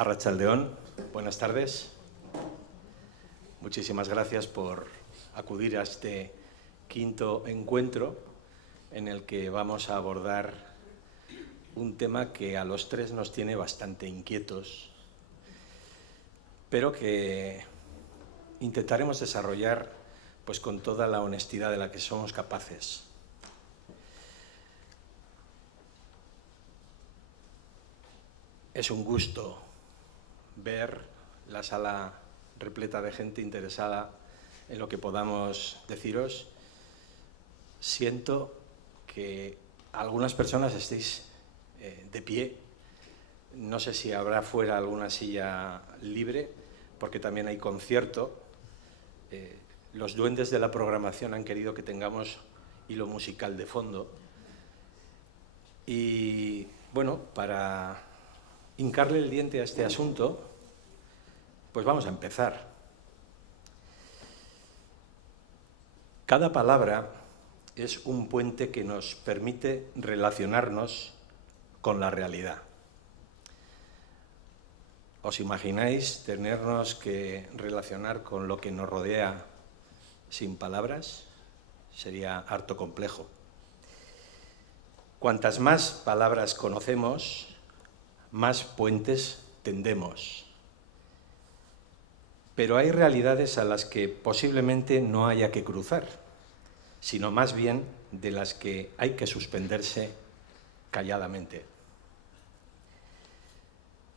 Arratsaldeón, buenas tardes. Muchísimas gracias por acudir a este quinto encuentro en el que vamos a abordar un tema que a los tres nos tiene bastante inquietos, pero que intentaremos desarrollar pues con toda la honestidad de la que somos capaces. Es un gusto ver la sala repleta de gente interesada en lo que podamos deciros. Siento que algunas personas estéis de pie. No sé si habrá fuera alguna silla libre, porque también hay concierto. Los duendes de la programación han querido que tengamos hilo musical de fondo. Y bueno, para hincarle el diente a este asunto, pues vamos a empezar. Cada palabra es un puente que nos permite relacionarnos con la realidad. ¿Os imagináis tenernos que relacionar con lo que nos rodea sin palabras? Sería harto complejo. Cuantas más palabras conocemos, más puentes tendemos. Pero hay realidades a las que posiblemente no haya que cruzar, sino más bien de las que hay que suspenderse calladamente.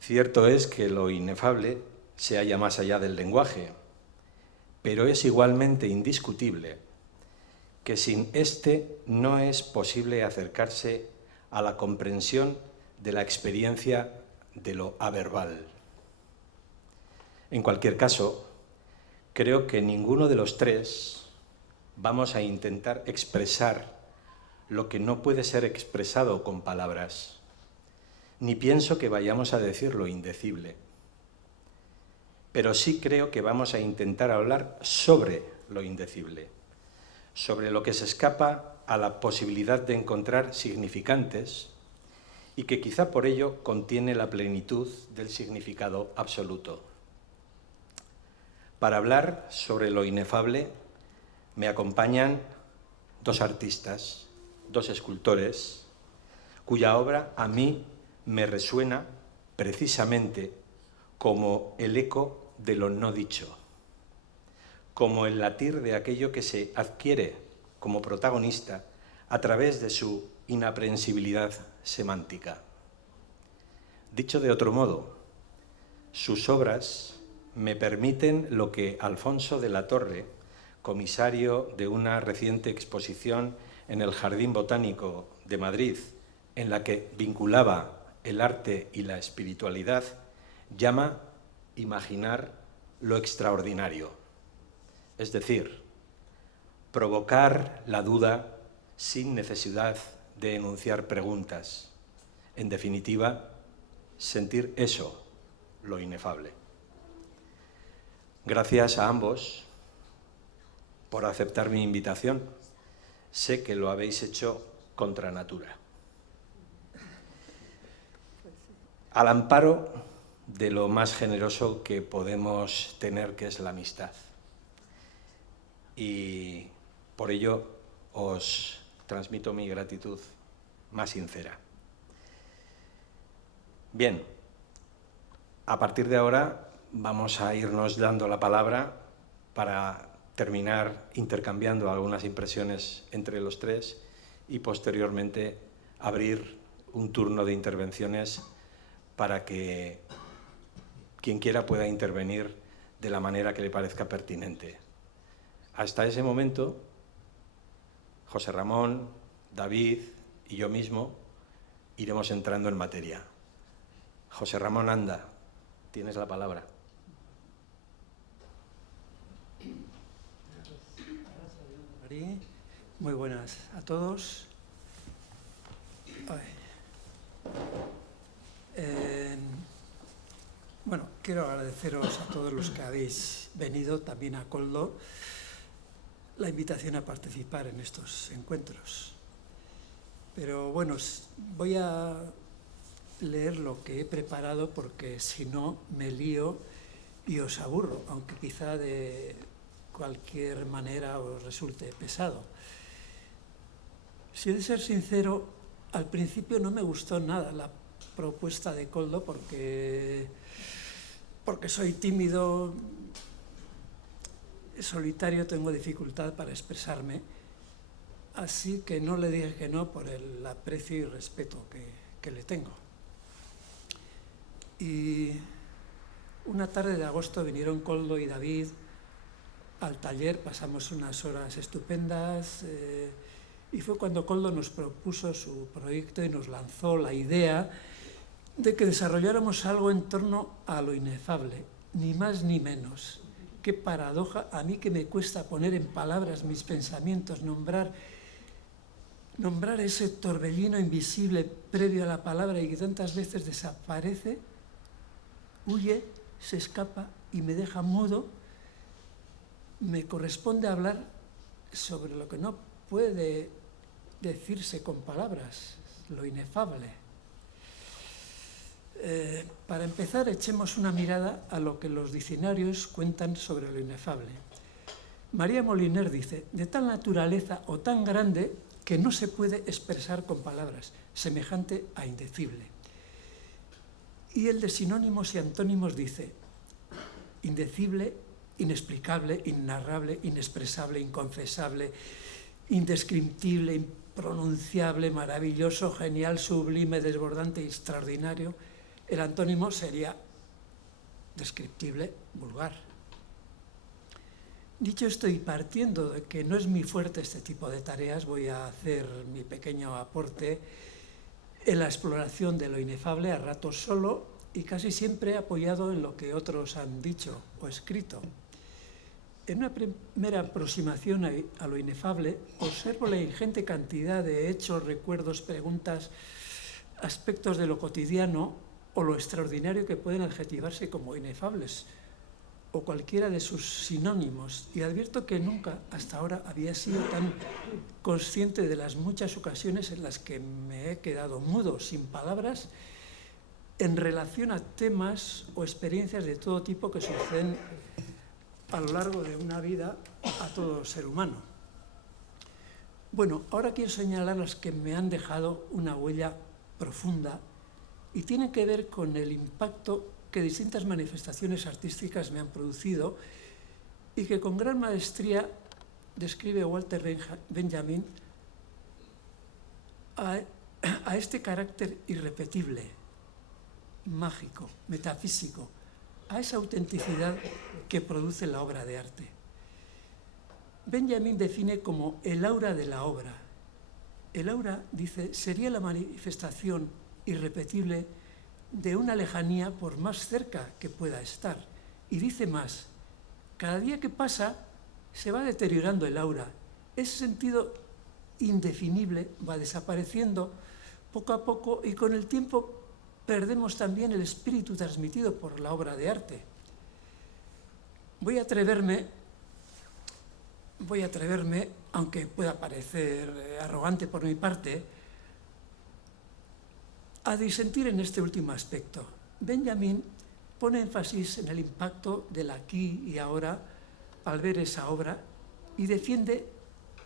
Cierto es que lo inefable se halla más allá del lenguaje, pero es igualmente indiscutible que sin éste no es posible acercarse a la comprensión de la experiencia de lo averbal. En cualquier caso, creo que ninguno de los tres vamos a intentar expresar lo que no puede ser expresado con palabras, ni pienso que vayamos a decir lo indecible. Pero sí creo que vamos a intentar hablar sobre lo indecible, sobre lo que se escapa a la posibilidad de encontrar significantes y que quizá por ello contiene la plenitud del significado absoluto. Para hablar sobre lo inefable me acompañan dos artistas, dos escultores, cuya obra a mí me resuena precisamente como el eco de lo no dicho, como el latir de aquello que se adquiere como protagonista a través de su inaprehensibilidad semántica. Dicho de otro modo, sus obras me permiten lo que Alfonso de la Torre, comisario de una reciente exposición en el Jardín Botánico de Madrid, en la que vinculaba el arte y la espiritualidad, llama imaginar lo extraordinario. Es decir, provocar la duda sin necesidad de enunciar preguntas. En definitiva, sentir eso, lo inefable. Gracias a ambos por aceptar mi invitación. Sé que lo habéis hecho contra natura. Al amparo de lo más generoso que podemos tener, que es la amistad. Y por ello os transmito mi gratitud más sincera. Bien, a partir de ahora vamos a irnos dando la palabra para terminar intercambiando algunas impresiones entre los tres y posteriormente abrir un turno de intervenciones para que quien quiera pueda intervenir de la manera que le parezca pertinente. Hasta ese momento, José Ramón, David y yo mismo iremos entrando en materia. José Ramón, anda, tienes la palabra. Muy buenas a todos. Bueno, quiero agradeceros a todos los que habéis venido, también a Koldo, la invitación a participar en estos encuentros. Pero bueno, voy a leer lo que he preparado porque si no me lío y os aburro, aunque quizá de cualquier manera os resulte pesado. Si he de ser sincero, al principio no me gustó nada la propuesta de Koldo porque soy tímido, solitario, tengo dificultad para expresarme, así que no le dije que no por el aprecio y respeto que le tengo. Y una tarde de agosto vinieron Koldo y David al taller, pasamos unas horas estupendas y fue cuando Koldo nos propuso su proyecto y nos lanzó la idea de que desarrolláramos algo en torno a lo inefable, ni más ni menos. Qué paradoja, a mí que me cuesta poner en palabras mis pensamientos, nombrar ese torbellino invisible previo a la palabra y que tantas veces desaparece, huye, se escapa y me deja mudo. Me corresponde hablar sobre lo que no puede decirse con palabras, lo inefable. Para empezar, echemos una mirada a lo que los diccionarios cuentan sobre lo inefable. María Moliner dice, de tal naturaleza o tan grande que no se puede expresar con palabras, semejante a indecible. Y el de sinónimos y antónimos dice, indecible, inexplicable, innarrable, inexpresable, inconfesable, indescriptible, impronunciable, maravilloso, genial, sublime, desbordante, extraordinario. El antónimo sería descriptible, vulgar. Dicho esto y partiendo de que no es muy fuerte este tipo de tareas, voy a hacer mi pequeño aporte en la exploración de lo inefable, a ratos solo y casi siempre apoyado en lo que otros han dicho o escrito. En una primera aproximación a lo inefable, observo la ingente cantidad de hechos, recuerdos, preguntas, aspectos de lo cotidiano o lo extraordinario que pueden adjetivarse como inefables, o cualquiera de sus sinónimos, y advierto que nunca hasta ahora había sido tan consciente de las muchas ocasiones en las que me he quedado mudo, sin palabras, en relación a temas o experiencias de todo tipo que suceden a lo largo de una vida a todo ser humano. Bueno, ahora quiero señalar las que me han dejado una huella profunda y tienen que ver con el impacto que distintas manifestaciones artísticas me han producido y que con gran maestría describe Walter Benjamin a este carácter irrepetible, mágico, metafísico, a esa autenticidad que produce la obra de arte. Benjamin define como el aura de la obra. El aura, dice, sería la manifestación irrepetible de una lejanía por más cerca que pueda estar. Y dice más, cada día que pasa se va deteriorando el aura. Ese sentido indefinible va desapareciendo poco a poco y con el tiempo perdemos también el espíritu transmitido por la obra de arte. Voy a atreverme, aunque pueda parecer arrogante por mi parte, a disentir en este último aspecto. Benjamin pone énfasis en el impacto del aquí y ahora al ver esa obra y defiende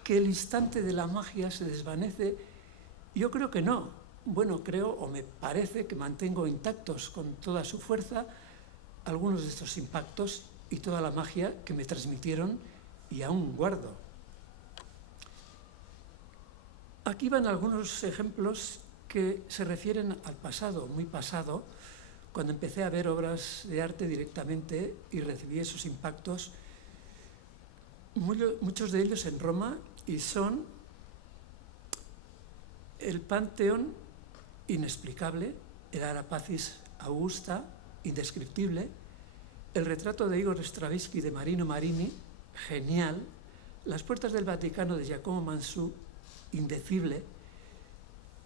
que el instante de la magia se desvanece. Yo creo que no. Bueno, creo o me parece que mantengo intactos con toda su fuerza algunos de estos impactos y toda la magia que me transmitieron y aún guardo. Aquí van algunos ejemplos que se refieren al pasado, muy pasado, cuando empecé a ver obras de arte directamente y recibí esos impactos, muchos de ellos en Roma, y son el Panteón inexplicable, el Arapacis Augusta, indescriptible, el retrato de Igor Stravinsky de Marino Marini, genial, las puertas del Vaticano de Giacomo Mansu, indecible,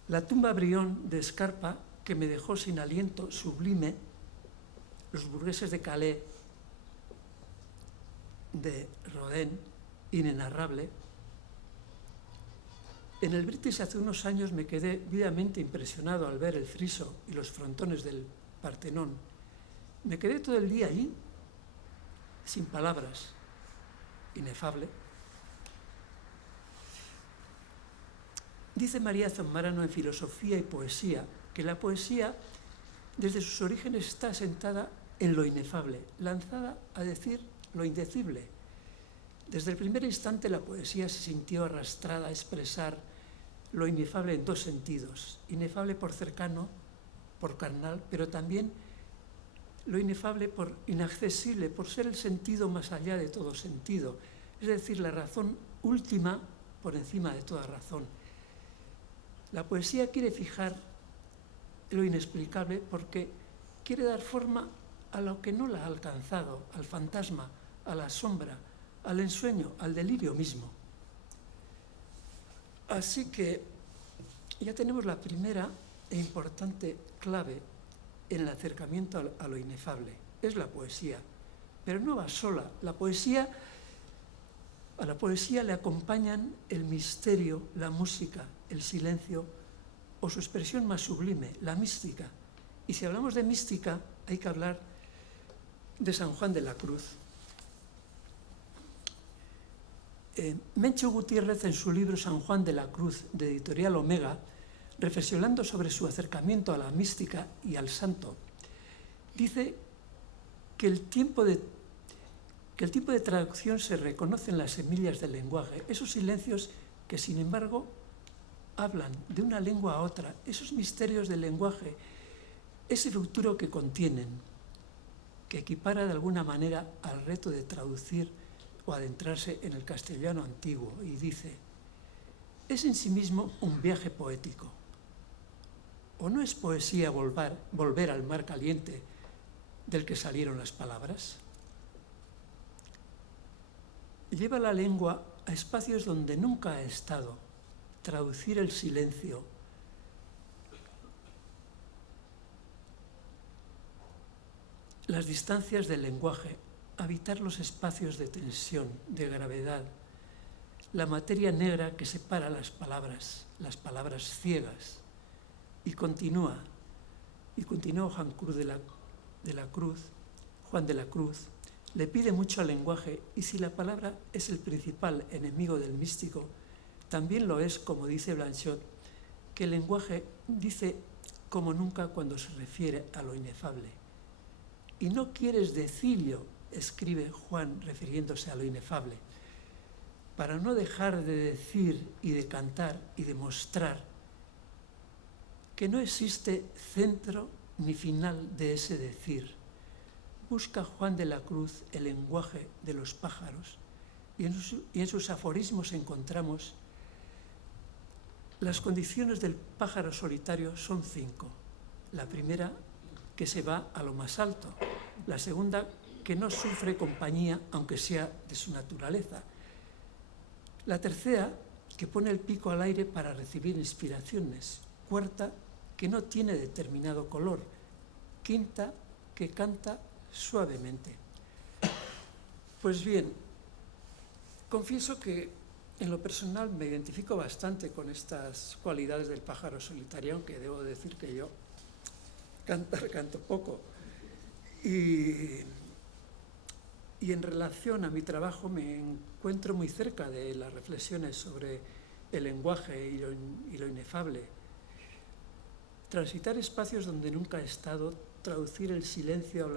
la tumba Brion de Scarpa, que me dejó sin aliento, sublime, los burgueses de Calais de Rodin, inenarrable, En el British hace unos años me quedé vivamente impresionado al ver el friso y los frontones del Partenón. Me quedé todo el día allí, sin palabras, inefable. Dice María Zambrano en Filosofía y Poesía que la poesía, desde sus orígenes, está asentada en lo inefable, lanzada a decir lo indecible. Desde el primer instante la poesía se sintió arrastrada a expresar lo inefable en dos sentidos: inefable por cercano, por carnal, pero también lo inefable por inaccesible, por ser el sentido más allá de todo sentido, es decir, la razón última por encima de toda razón. La poesía quiere fijar lo inexplicable porque quiere dar forma a lo que no la ha alcanzado, al fantasma, a la sombra, al ensueño, al delirio mismo. Así que ya tenemos la primera e importante clave en el acercamiento a lo inefable. Es la poesía, pero no va sola. A la poesía le acompañan el misterio, la música, el silencio o su expresión más sublime, la mística. Y si hablamos de mística, hay que hablar de San Juan de la Cruz. Mencho Gutiérrez, en su libro San Juan de la Cruz, de Editorial Omega, reflexionando sobre su acercamiento a la mística y al santo, dice que el tiempo de traducción se reconoce en las semillas del lenguaje, esos silencios que, sin embargo, hablan de una lengua a otra, esos misterios del lenguaje, ese futuro que contienen, que equipara de alguna manera al reto de traducir o adentrarse en el castellano antiguo, y dice: es en sí mismo un viaje poético. ¿O no es poesía volver al mar caliente del que salieron las palabras? Lleva la lengua a espacios donde nunca ha estado, traducir el silencio, las distancias del lenguaje, habitar los espacios de tensión, de gravedad, la materia negra que separa las palabras ciegas. Y continúa Juan de la Cruz, le pide mucho al lenguaje, y si la palabra es el principal enemigo del místico, también lo es, como dice Blanchot, que el lenguaje dice como nunca cuando se refiere a lo inefable. Y no quieres decillo, escribe Juan refiriéndose a lo inefable, para no dejar de decir y de cantar y de mostrar que no existe centro ni final de ese decir. Busca Juan de la Cruz el lenguaje de los pájaros y en sus aforismos encontramos: las condiciones del pájaro solitario son 5. La primera, que se va a lo más alto. La segunda, que no sufre compañía aunque sea de su naturaleza. La tercera, que pone el pico al aire para recibir inspiraciones. Cuarta, que no tiene determinado color. Quinta, que canta suavemente. Pues bien, confieso que en lo personal me identifico bastante con estas cualidades del pájaro solitario, aunque debo decir que yo canto poco. Y en relación a mi trabajo me encuentro muy cerca de las reflexiones sobre el lenguaje y lo inefable. Transitar espacios donde nunca he estado, traducir el silencio,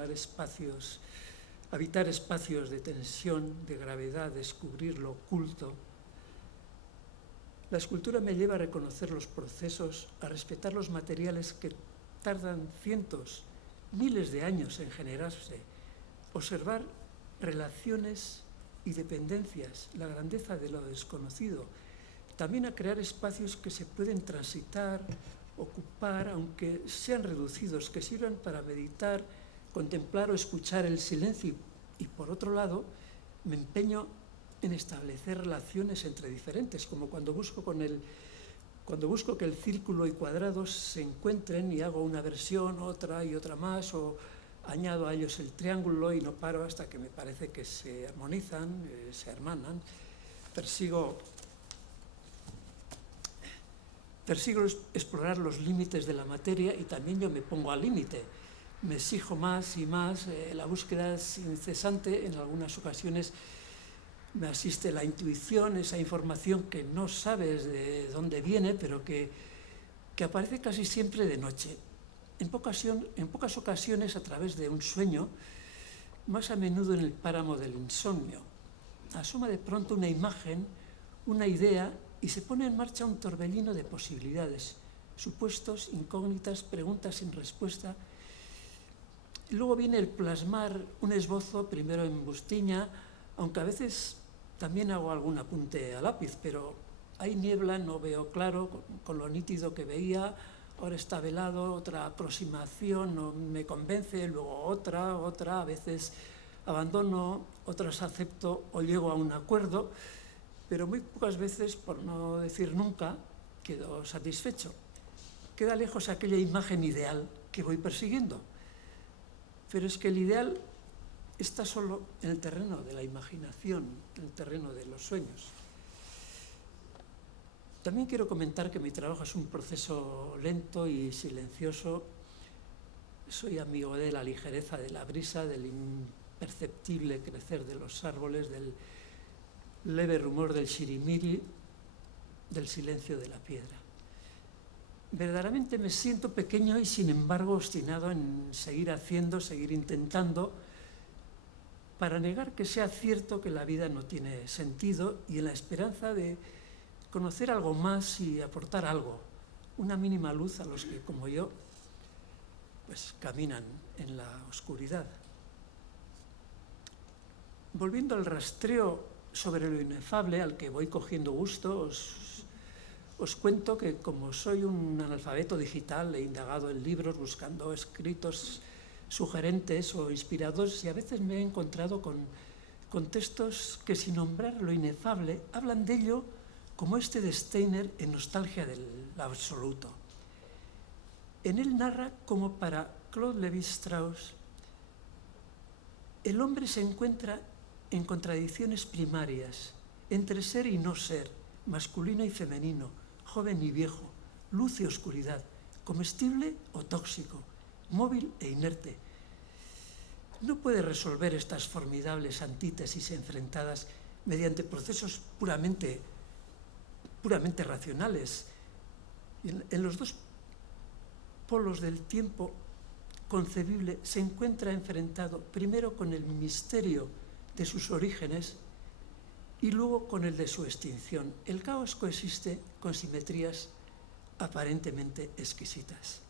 habitar espacios de tensión, de gravedad, descubrir lo oculto. La escultura me lleva a reconocer los procesos, a respetar los materiales que tardan cientos, miles de años en generarse, observar relaciones y dependencias, la grandeza de lo desconocido, también a crear espacios que se pueden transitar, ocupar, aunque sean reducidos, que sirvan para meditar, contemplar o escuchar el silencio. Y por otro lado, me empeño en establecer relaciones entre diferentes, como cuando busco que el círculo y cuadrados se encuentren y hago una versión, otra y otra más, o añado a ellos el triángulo y no paro hasta que me parece que se armonizan, se hermanan. Persigo persigo explorar los límites de la materia y también yo me pongo al límite. Me exijo más y más, la búsqueda es incesante, en algunas ocasiones me asiste la intuición, esa información que no sabes de dónde viene, pero que aparece casi siempre de noche. En pocas ocasiones a través de un sueño, más a menudo en el páramo del insomnio. Asoma de pronto una imagen, una idea, y se pone en marcha un torbellino de posibilidades, supuestos, incógnitas, preguntas sin respuesta. Y luego viene el plasmar un esbozo, primero en bustiña, aunque a veces también hago algún apunte a lápiz, pero hay niebla, no veo claro con lo nítido que veía, ahora está velado, otra aproximación no me convence, luego otra, a veces abandono, otras acepto o llego a un acuerdo, pero muy pocas veces, por no decir nunca, quedo satisfecho. Queda lejos aquella imagen ideal que voy persiguiendo, pero es que el ideal está solo en el terreno de la imaginación, en el terreno de los sueños. También quiero comentar que mi trabajo es un proceso lento y silencioso. Soy amigo de la ligereza de la brisa, del imperceptible crecer de los árboles, del leve rumor del sirimiri, del silencio de la piedra. Verdaderamente me siento pequeño y sin embargo obstinado en seguir haciendo, seguir intentando, para negar que sea cierto que la vida no tiene sentido y en la esperanza de conocer algo más y aportar algo, una mínima luz a los que, como yo, pues caminan en la oscuridad. Volviendo al rastreo sobre lo inefable al que voy cogiendo gusto, os cuento que como soy un analfabeto digital, he indagado en libros buscando escritos sugerentes o inspiradores y a veces me he encontrado con textos que sin nombrar lo inefable hablan de ello como este de Steiner en Nostalgia del absoluto. En él narra cómo para Claude Lévi-Strauss el hombre se encuentra en contradicciones primarias entre ser y no ser, masculino y femenino, joven y viejo, luz y oscuridad, comestible o tóxico, móvil e inerte. No puede resolver estas formidables antítesis enfrentadas mediante procesos puramente racionales. En los dos polos del tiempo concebible se encuentra enfrentado primero con el misterio de sus orígenes y luego con el de su extinción. El caos coexiste con simetrías aparentemente exquisitas.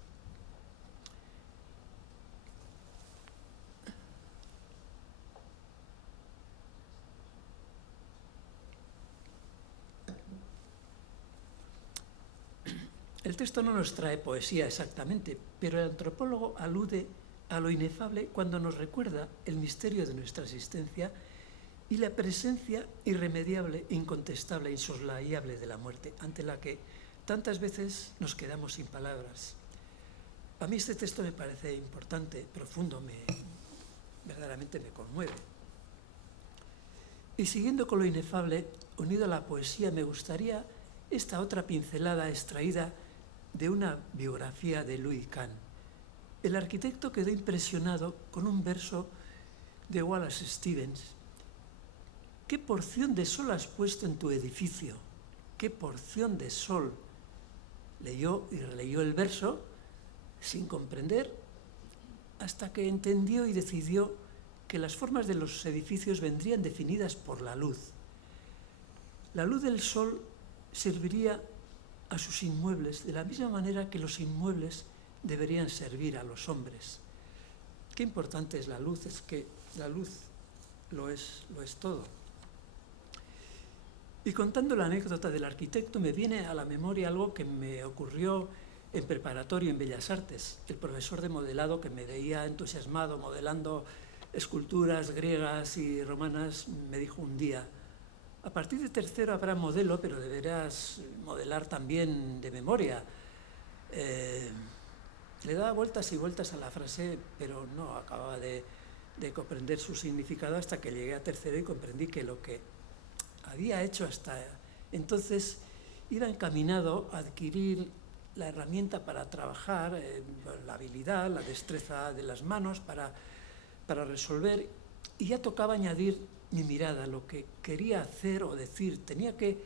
El texto no nos trae poesía exactamente, pero el antropólogo alude a lo inefable cuando nos recuerda el misterio de nuestra existencia y la presencia irremediable, incontestable, insoslayable de la muerte, ante la que tantas veces nos quedamos sin palabras. A mí este texto me parece importante, profundo, verdaderamente me conmueve. Y siguiendo con lo inefable, unido a la poesía, me gustaría esta otra pincelada extraída de una biografía de Louis Kahn. El arquitecto quedó impresionado con un verso de Wallace Stevens. ¿Qué porción de sol has puesto en tu edificio? ¿Qué porción de sol? Leyó y releyó el verso sin comprender hasta que entendió y decidió que las formas de los edificios vendrían definidas por la luz. La luz del sol serviría a sus inmuebles de la misma manera que los inmuebles deberían servir a los hombres. Qué importante es la luz, es que la luz lo es todo. Y contando la anécdota del arquitecto me viene a la memoria algo que me ocurrió en preparatorio en Bellas Artes. El profesor de modelado que me veía entusiasmado modelando esculturas griegas y romanas me dijo un día: a partir de tercero habrá modelo, pero deberás modelar también de memoria. Le daba vueltas y vueltas a la frase, pero no acababa de comprender su significado hasta que llegué a tercero y comprendí que lo que había hecho hasta entonces iba encaminado a adquirir la herramienta para trabajar, la habilidad, la destreza de las manos para resolver, y ya tocaba añadir mi mirada, lo que quería hacer o decir, tenía que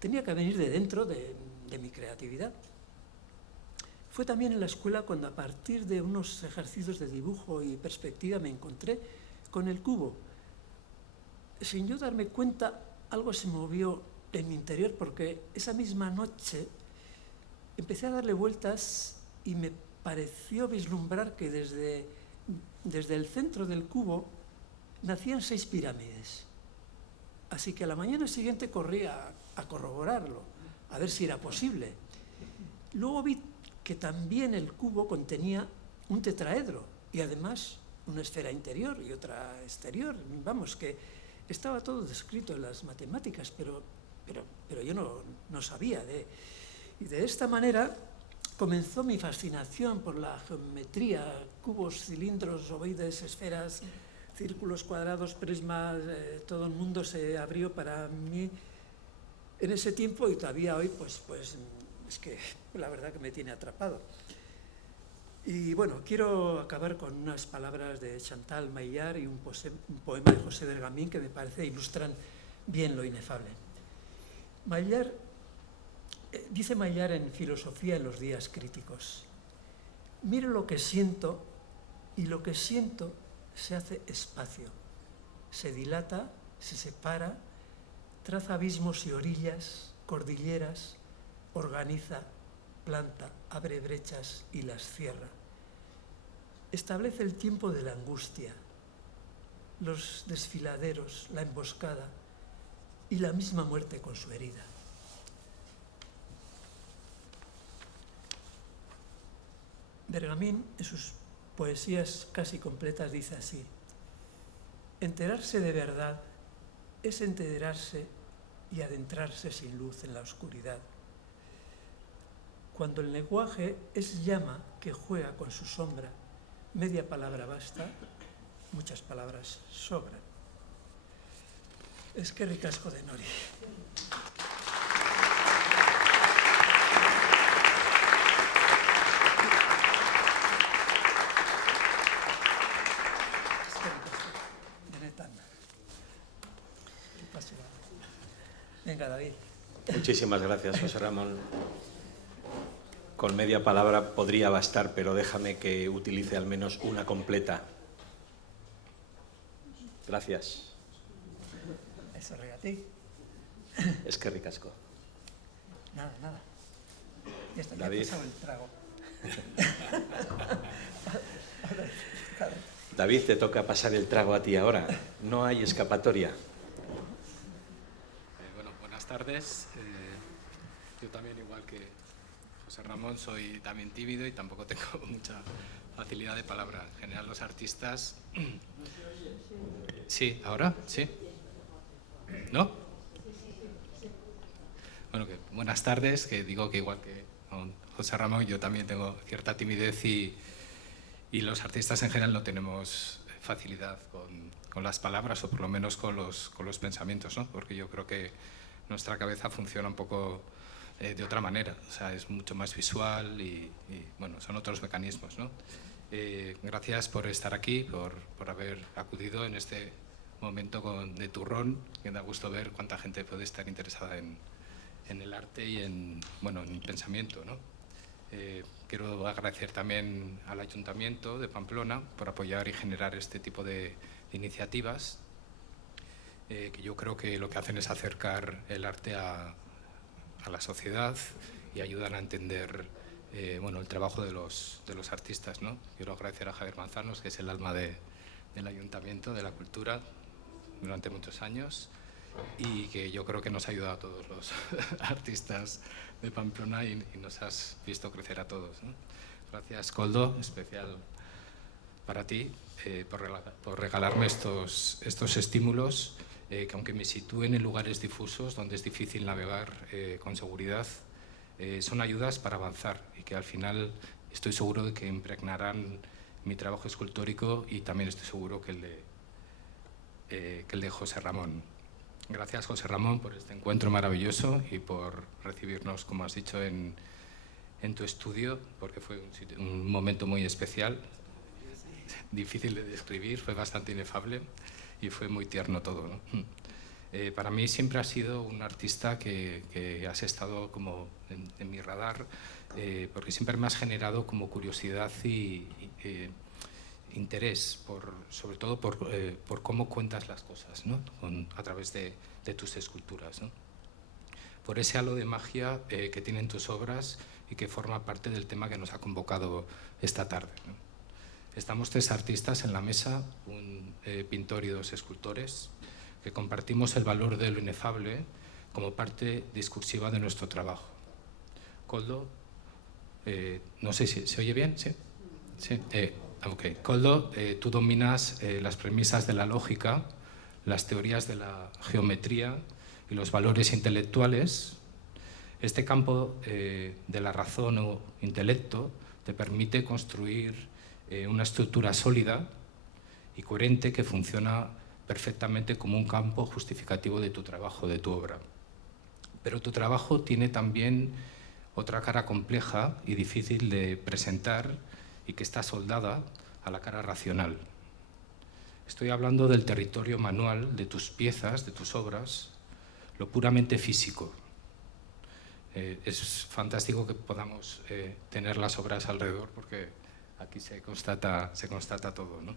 venir de dentro de mi creatividad. Fue también en la escuela cuando, a partir de unos ejercicios de dibujo y perspectiva, me encontré con el cubo. Sin yo darme cuenta, algo se movió en mi interior, porque esa misma noche empecé a darle vueltas y me pareció vislumbrar que desde el centro del cubo nacían 6 pirámides. Así que a la mañana siguiente corrí a corroborarlo, a ver si era posible. Luego vi que también el cubo contenía un tetraedro y además una esfera interior y otra exterior. Vamos, que estaba todo descrito en las matemáticas, pero yo no sabía. Y de esta manera comenzó mi fascinación por la geometría: cubos, cilindros, ovoides, esferas, círculos, cuadrados, prismas. Todo el mundo se abrió para mí en ese tiempo, y todavía hoy pues es que la verdad que me tiene atrapado. Y bueno, quiero acabar con unas palabras de Chantal Maillard y un poema de José Bergamín que me parece ilustran bien lo inefable. Dice Maillard en Filosofía en los días críticos: miro lo que siento, y lo que siento se hace espacio, se dilata, se separa, traza abismos y orillas, cordilleras, organiza, planta, abre brechas y las cierra. Establece el tiempo de la angustia, los desfiladeros, la emboscada y la misma muerte con su herida. Bergamín, en sus poesías casi completas, dice así: enterarse de verdad es enterarse y adentrarse sin luz en la oscuridad. Cuando el lenguaje es llama que juega con su sombra, media palabra basta, muchas palabras sobran. Eskerrik asko denori. Venga, David. Muchísimas gracias, José Ramón. Con media palabra podría bastar, pero déjame que utilice al menos una completa. Gracias. Eso regatí. Eskerrik asko. Nada. Ya está, David. ya ha pasado el trago. David, te toca pasar el trago a ti ahora. No hay escapatoria. Bueno, buenas tardes. Yo también, igual que José Ramón, soy también tímido y tampoco tengo mucha facilidad de palabra. En general, los artistas... Sí, ¿ahora? ¿Sí? ¿No? Bueno, buenas tardes, que digo que igual que con José Ramón, yo también tengo cierta timidez y los artistas en general no tenemos facilidad con las palabras, o por lo menos con los pensamientos, ¿no? Porque yo creo que nuestra cabeza funciona un poco de otra manera, o sea, es mucho más visual y bueno, son otros mecanismos, ¿no? Gracias por estar aquí, por haber acudido en este momento de turrón, que da gusto ver cuánta gente puede estar interesada en el arte y en el pensamiento, ¿no? Quiero agradecer también al Ayuntamiento de Pamplona por apoyar y generar este tipo de iniciativas, que yo creo que lo que hacen es acercar el arte a la sociedad y ayudan a entender el trabajo de los artistas, ¿no? Quiero agradecer a Javier Manzanos, que es el alma del Ayuntamiento, de la cultura, durante muchos años, y que yo creo que nos ha ayudado a todos los artistas de Pamplona y nos has visto crecer a todos, ¿no? Gracias, Koldo, especial para ti, por regalarme estos estímulos, que aunque me sitúen en lugares difusos donde es difícil navegar con seguridad, son ayudas para avanzar y que al final estoy seguro de que impregnarán mi trabajo escultórico y también estoy seguro que el de José Ramón. Gracias, José Ramón, por este encuentro maravilloso y por recibirnos, como has dicho, en tu estudio, porque fue un momento muy especial, difícil de describir, fue bastante inefable y fue muy tierno todo, ¿no? Para mí siempre has sido un artista que has estado como en mi radar, porque siempre me has generado como curiosidad y interés, sobre todo por cómo cuentas las cosas, ¿no? A través de tus esculturas, ¿no? Por ese halo de magia que tienen tus obras y que forma parte del tema que nos ha convocado esta tarde, ¿no? Estamos 3 artistas en la mesa, un pintor y 2 escultores, que compartimos el valor de lo inefable como parte discursiva de nuestro trabajo. Koldo, no sé si se oye bien, ¿sí? Sí. Okay. Koldo, tú dominas las premisas de la lógica, las teorías de la geometría y los valores intelectuales. Este campo de la razón o intelecto te permite construir una estructura sólida y coherente que funciona perfectamente como un campo justificativo de tu trabajo, de tu obra. Pero tu trabajo tiene también otra cara compleja y difícil de presentar y que está soldada a la cara racional. Estoy hablando del territorio manual de tus piezas, de tus obras, lo puramente físico. Es fantástico que podamos tener las obras alrededor porque aquí se constata todo, ¿no?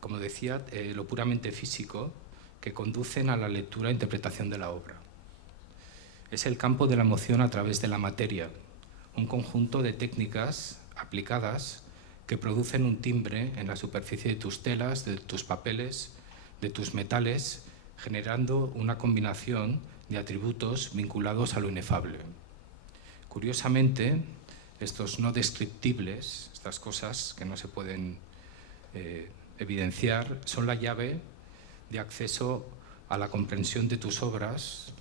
Como decía, lo puramente físico que conducen a la lectura e interpretación de la obra. Es el campo de la emoción a través de la materia, un conjunto de técnicas aplicadas que producen un timbre en la superficie de tus telas, de tus papeles, de tus metales, generando una combinación de atributos vinculados a lo inefable. Curiosamente, estos no descriptibles, estas cosas que no se pueden evidenciar, son la llave de acceso a la comprensión de tus obras,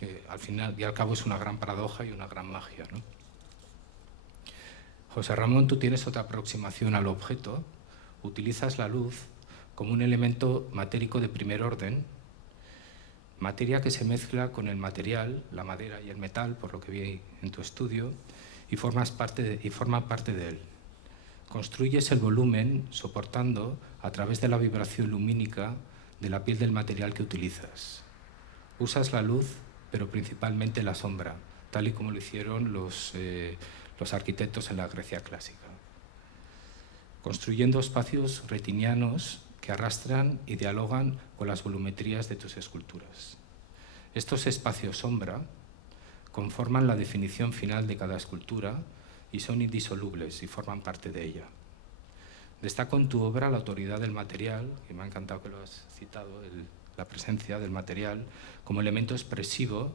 que al final y al cabo es una gran paradoja y una gran magia, ¿no? José Ramón, tú tienes otra aproximación al objeto, utilizas la luz como un elemento matérico de primer orden, materia que se mezcla con el material, la madera y el metal, por lo que vi en tu estudio, y forma parte de él. Construyes el volumen soportando a través de la vibración lumínica de la piel del material que utilizas. Usas la luz, pero principalmente la sombra, tal y como lo hicieron los arquitectos en la Grecia clásica, construyendo espacios retinianos que arrastran y dialogan con las volumetrías de tus esculturas. Estos espacios sombra conforman la definición final de cada escultura y son indisolubles y forman parte de ella. Destaco en tu obra la autoridad del material, y me ha encantado que lo has citado, la presencia del material como elemento expresivo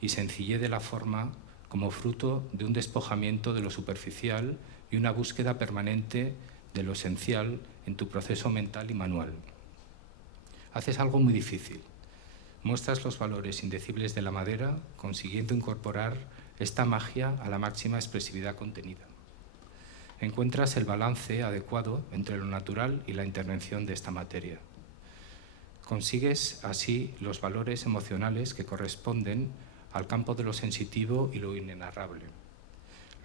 y sencillez de la forma como fruto de un despojamiento de lo superficial y una búsqueda permanente de lo esencial en tu proceso mental y manual. Haces algo muy difícil. Muestras los valores indecibles de la madera, consiguiendo incorporar esta magia a la máxima expresividad contenida. Encuentras el balance adecuado entre lo natural y la intervención de esta materia. Consigues así los valores emocionales que corresponden al campo de lo sensitivo y lo inenarrable,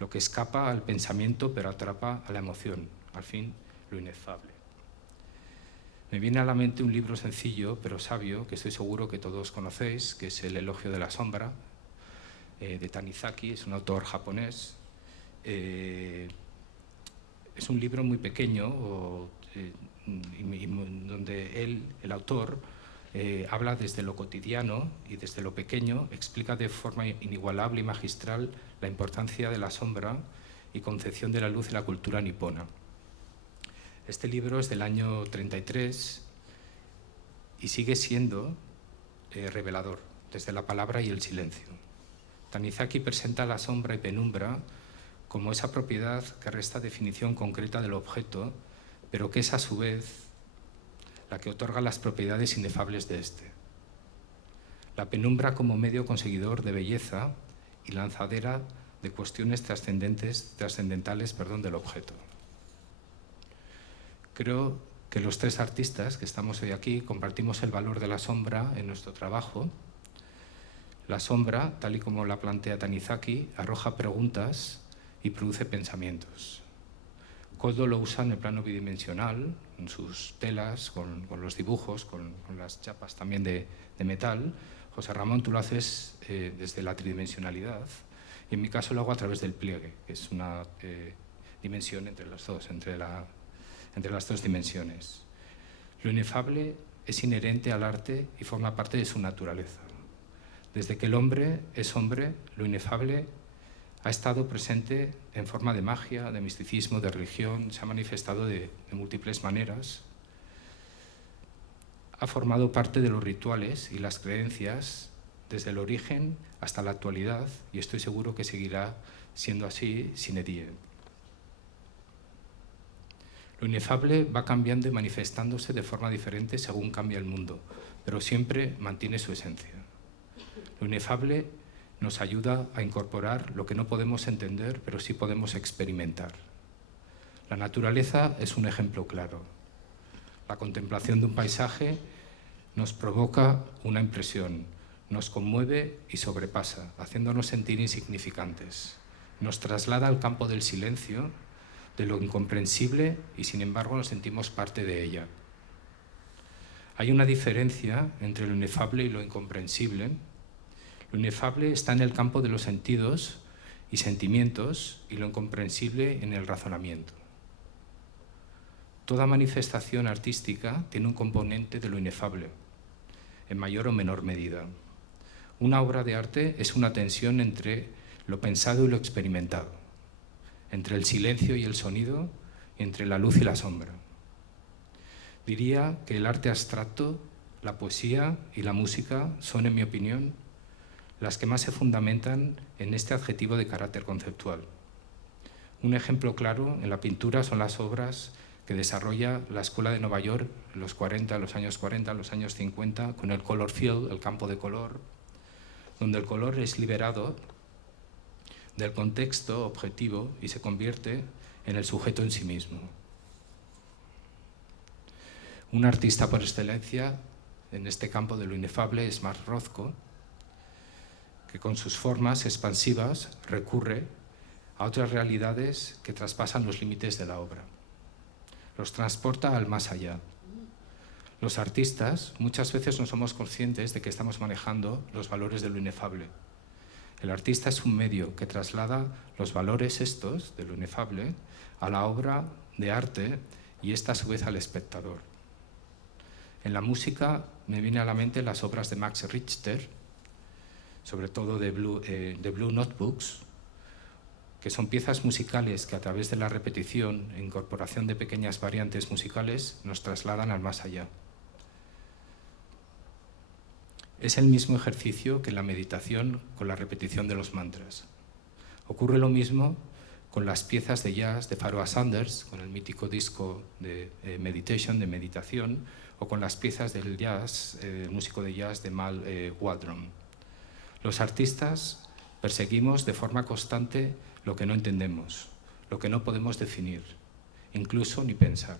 lo que escapa al pensamiento pero atrapa a la emoción, al fin lo inefable. Me viene a la mente un libro sencillo pero sabio que estoy seguro que todos conocéis, que es El elogio de la sombra, de Tanizaki, es un autor japonés. Es un libro muy pequeño donde el autor, habla desde lo cotidiano y desde lo pequeño, explica de forma inigualable y magistral la importancia de la sombra y concepción de la luz en la cultura nipona. Este libro es del año 33 y sigue siendo revelador, desde la palabra y el silencio. Tanizaki presenta la sombra y penumbra como esa propiedad que resta definición concreta del objeto, pero que es a su vez la que otorga las propiedades inefables de éste. La penumbra como medio conseguidor de belleza y lanzadera de cuestiones trascendentales del objeto. Creo que los tres artistas que estamos hoy aquí compartimos el valor de la sombra en nuestro trabajo. La sombra, tal y como la plantea Tanizaki, arroja preguntas y produce pensamientos. Koldo lo usa en el plano bidimensional, en sus telas, con los dibujos, con las chapas también de metal. José Ramón, tú lo haces desde la tridimensionalidad, y en mi caso lo hago a través del pliegue, que es una dimensión entre las dos, entre las dos dimensiones. Lo inefable es inherente al arte y forma parte de su naturaleza. Desde que el hombre es hombre, lo inefable ha estado presente en forma de magia, de misticismo, de religión, se ha manifestado de múltiples maneras. Ha formado parte de los rituales y las creencias desde el origen hasta la actualidad, y estoy seguro que seguirá siendo así sine die. Lo inefable va cambiando y manifestándose de forma diferente según cambia el mundo, pero siempre mantiene su esencia. Lo inefable nos ayuda a incorporar lo que no podemos entender, pero sí podemos experimentar. La naturaleza es un ejemplo claro. La contemplación de un paisaje nos provoca una impresión, nos conmueve y sobrepasa, haciéndonos sentir insignificantes. Nos traslada al campo del silencio, de lo incomprensible, y sin embargo nos sentimos parte de ella. Hay una diferencia entre lo inefable y lo incomprensible. Lo inefable está en el campo de los sentidos y sentimientos, y lo incomprensible en el razonamiento. Toda manifestación artística tiene un componente de lo inefable, en mayor o menor medida. Una obra de arte es una tensión entre lo pensado y lo experimentado, entre el silencio y el sonido, y entre la luz y la sombra. Diría que el arte abstracto, la poesía y la música son, en mi opinión, las que más se fundamentan en este adjetivo de carácter conceptual. Un ejemplo claro en la pintura son las obras que desarrolla la Escuela de Nueva York en los años 40, los años 50, con el color field, el campo de color, donde el color es liberado del contexto objetivo y se convierte en el sujeto en sí mismo. Un artista por excelencia en este campo de lo inefable es Mark Rothko, que con sus formas expansivas recurre a otras realidades que traspasan los límites de la obra. Los transporta al más allá. Los artistas muchas veces no somos conscientes de que estamos manejando los valores de lo inefable. El artista es un medio que traslada los valores estos de lo inefable a la obra de arte, y esta a su vez al espectador. En la música me vienen a la mente las obras de Max Richter, sobre todo de Blue Notebooks, que son piezas musicales que a través de la repetición e incorporación de pequeñas variantes musicales nos trasladan al más allá. Es el mismo ejercicio que la meditación con la repetición de los mantras. Ocurre lo mismo con las piezas de jazz de Pharoah Sanders, con el mítico disco de Meditation, de meditación, o con las piezas del jazz, músico de jazz de Mal Waldron. Los artistas perseguimos de forma constante lo que no entendemos, lo que no podemos definir, incluso ni pensar.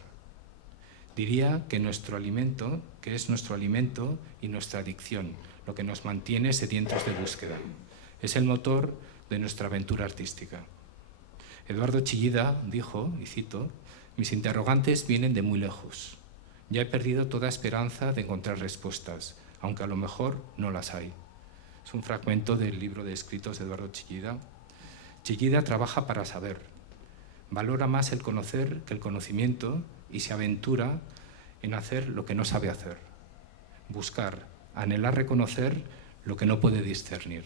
Diría que nuestro alimento, que es nuestro alimento y nuestra adicción, lo que nos mantiene sedientos de búsqueda. Es el motor de nuestra aventura artística. Eduardo Chillida dijo, y cito, «Mis interrogantes vienen de muy lejos. Ya he perdido toda esperanza de encontrar respuestas, aunque a lo mejor no las hay». Es un fragmento del libro de escritos de Eduardo Chillida. Chillida trabaja para saber. Valora más el conocer que el conocimiento y se aventura en hacer lo que no sabe hacer. Buscar, anhelar reconocer lo que no puede discernir.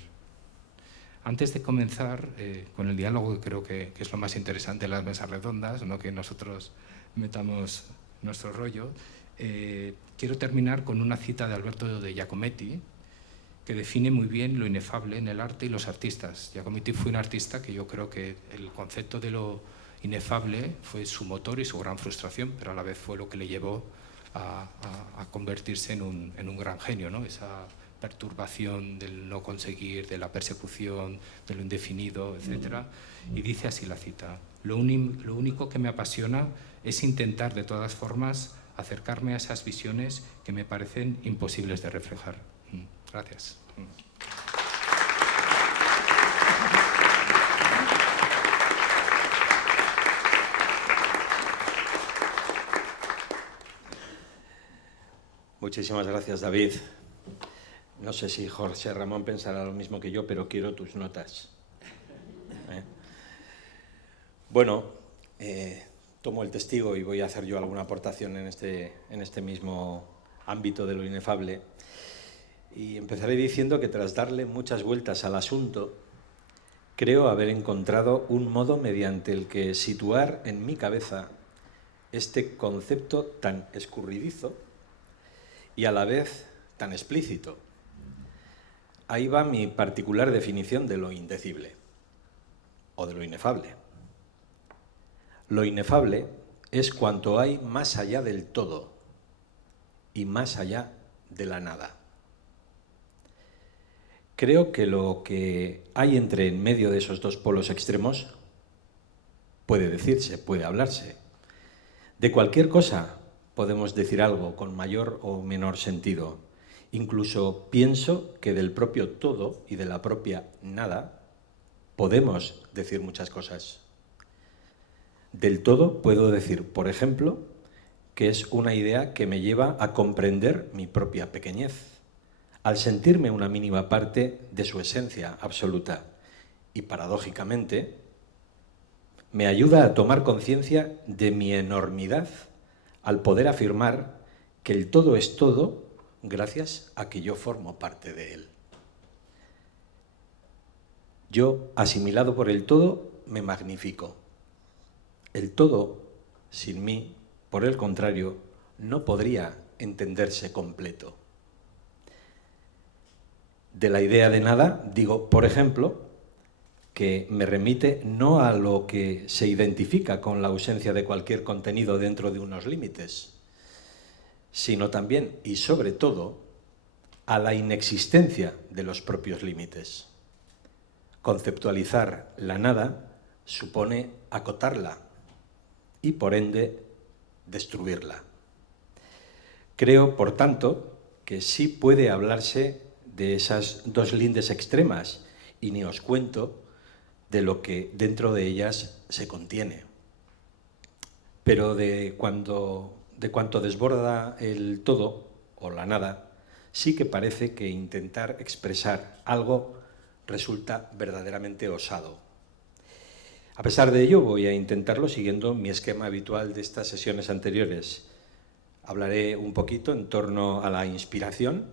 Antes de comenzar con el diálogo, que creo que es lo más interesante de las mesas redondas, no que nosotros metamos nuestro rollo, quiero terminar con una cita de Alberto de Giacometti, que define muy bien lo inefable en el arte y los artistas. Giacometti fue un artista que yo creo que el concepto de lo inefable fue su motor y su gran frustración, pero a la vez fue lo que le llevó a convertirse en un gran genio, ¿no? Esa perturbación del no conseguir, de la persecución, de lo indefinido, etc. Y dice así la cita: lo único que me apasiona es intentar de todas formas acercarme a esas visiones que me parecen imposibles de reflejar. Gracias. Muchísimas gracias, David. No sé si José Ramón pensará lo mismo que yo, pero quiero tus notas. Bueno, tomo el testigo y voy a hacer yo alguna aportación en este mismo ámbito de lo inefable. Y empezaré diciendo que tras darle muchas vueltas al asunto, creo haber encontrado un modo mediante el que situar en mi cabeza este concepto tan escurridizo y a la vez tan explícito. Ahí va mi particular definición de lo indecible o de lo inefable. Lo inefable es cuanto hay más allá del todo y más allá de la nada. Creo que lo que hay entre en medio de esos dos polos extremos puede decirse, puede hablarse. De cualquier cosa podemos decir algo con mayor o menor sentido. Incluso pienso que del propio todo y de la propia nada podemos decir muchas cosas. Del todo puedo decir, por ejemplo, que es una idea que me lleva a comprender mi propia pequeñez, al sentirme una mínima parte de su esencia absoluta y, paradójicamente, me ayuda a tomar conciencia de mi enormidad al poder afirmar que el todo es todo gracias a que yo formo parte de él. Yo, asimilado por el todo, me magnifico. El todo, sin mí, por el contrario, no podría entenderse completo. De la idea de nada, digo, por ejemplo, que me remite no a lo que se identifica con la ausencia de cualquier contenido dentro de unos límites, sino también y sobre todo a la inexistencia de los propios límites. Conceptualizar la nada supone acotarla y, por ende, destruirla. Creo, por tanto, que sí puede hablarse de esas dos lindes extremas y ni os cuento de lo que dentro de ellas se contiene. Pero de cuanto desborda el todo o la nada, sí que parece que intentar expresar algo resulta verdaderamente osado. A pesar de ello, voy a intentarlo siguiendo mi esquema habitual de estas sesiones anteriores. Hablaré un poquito en torno a la inspiración,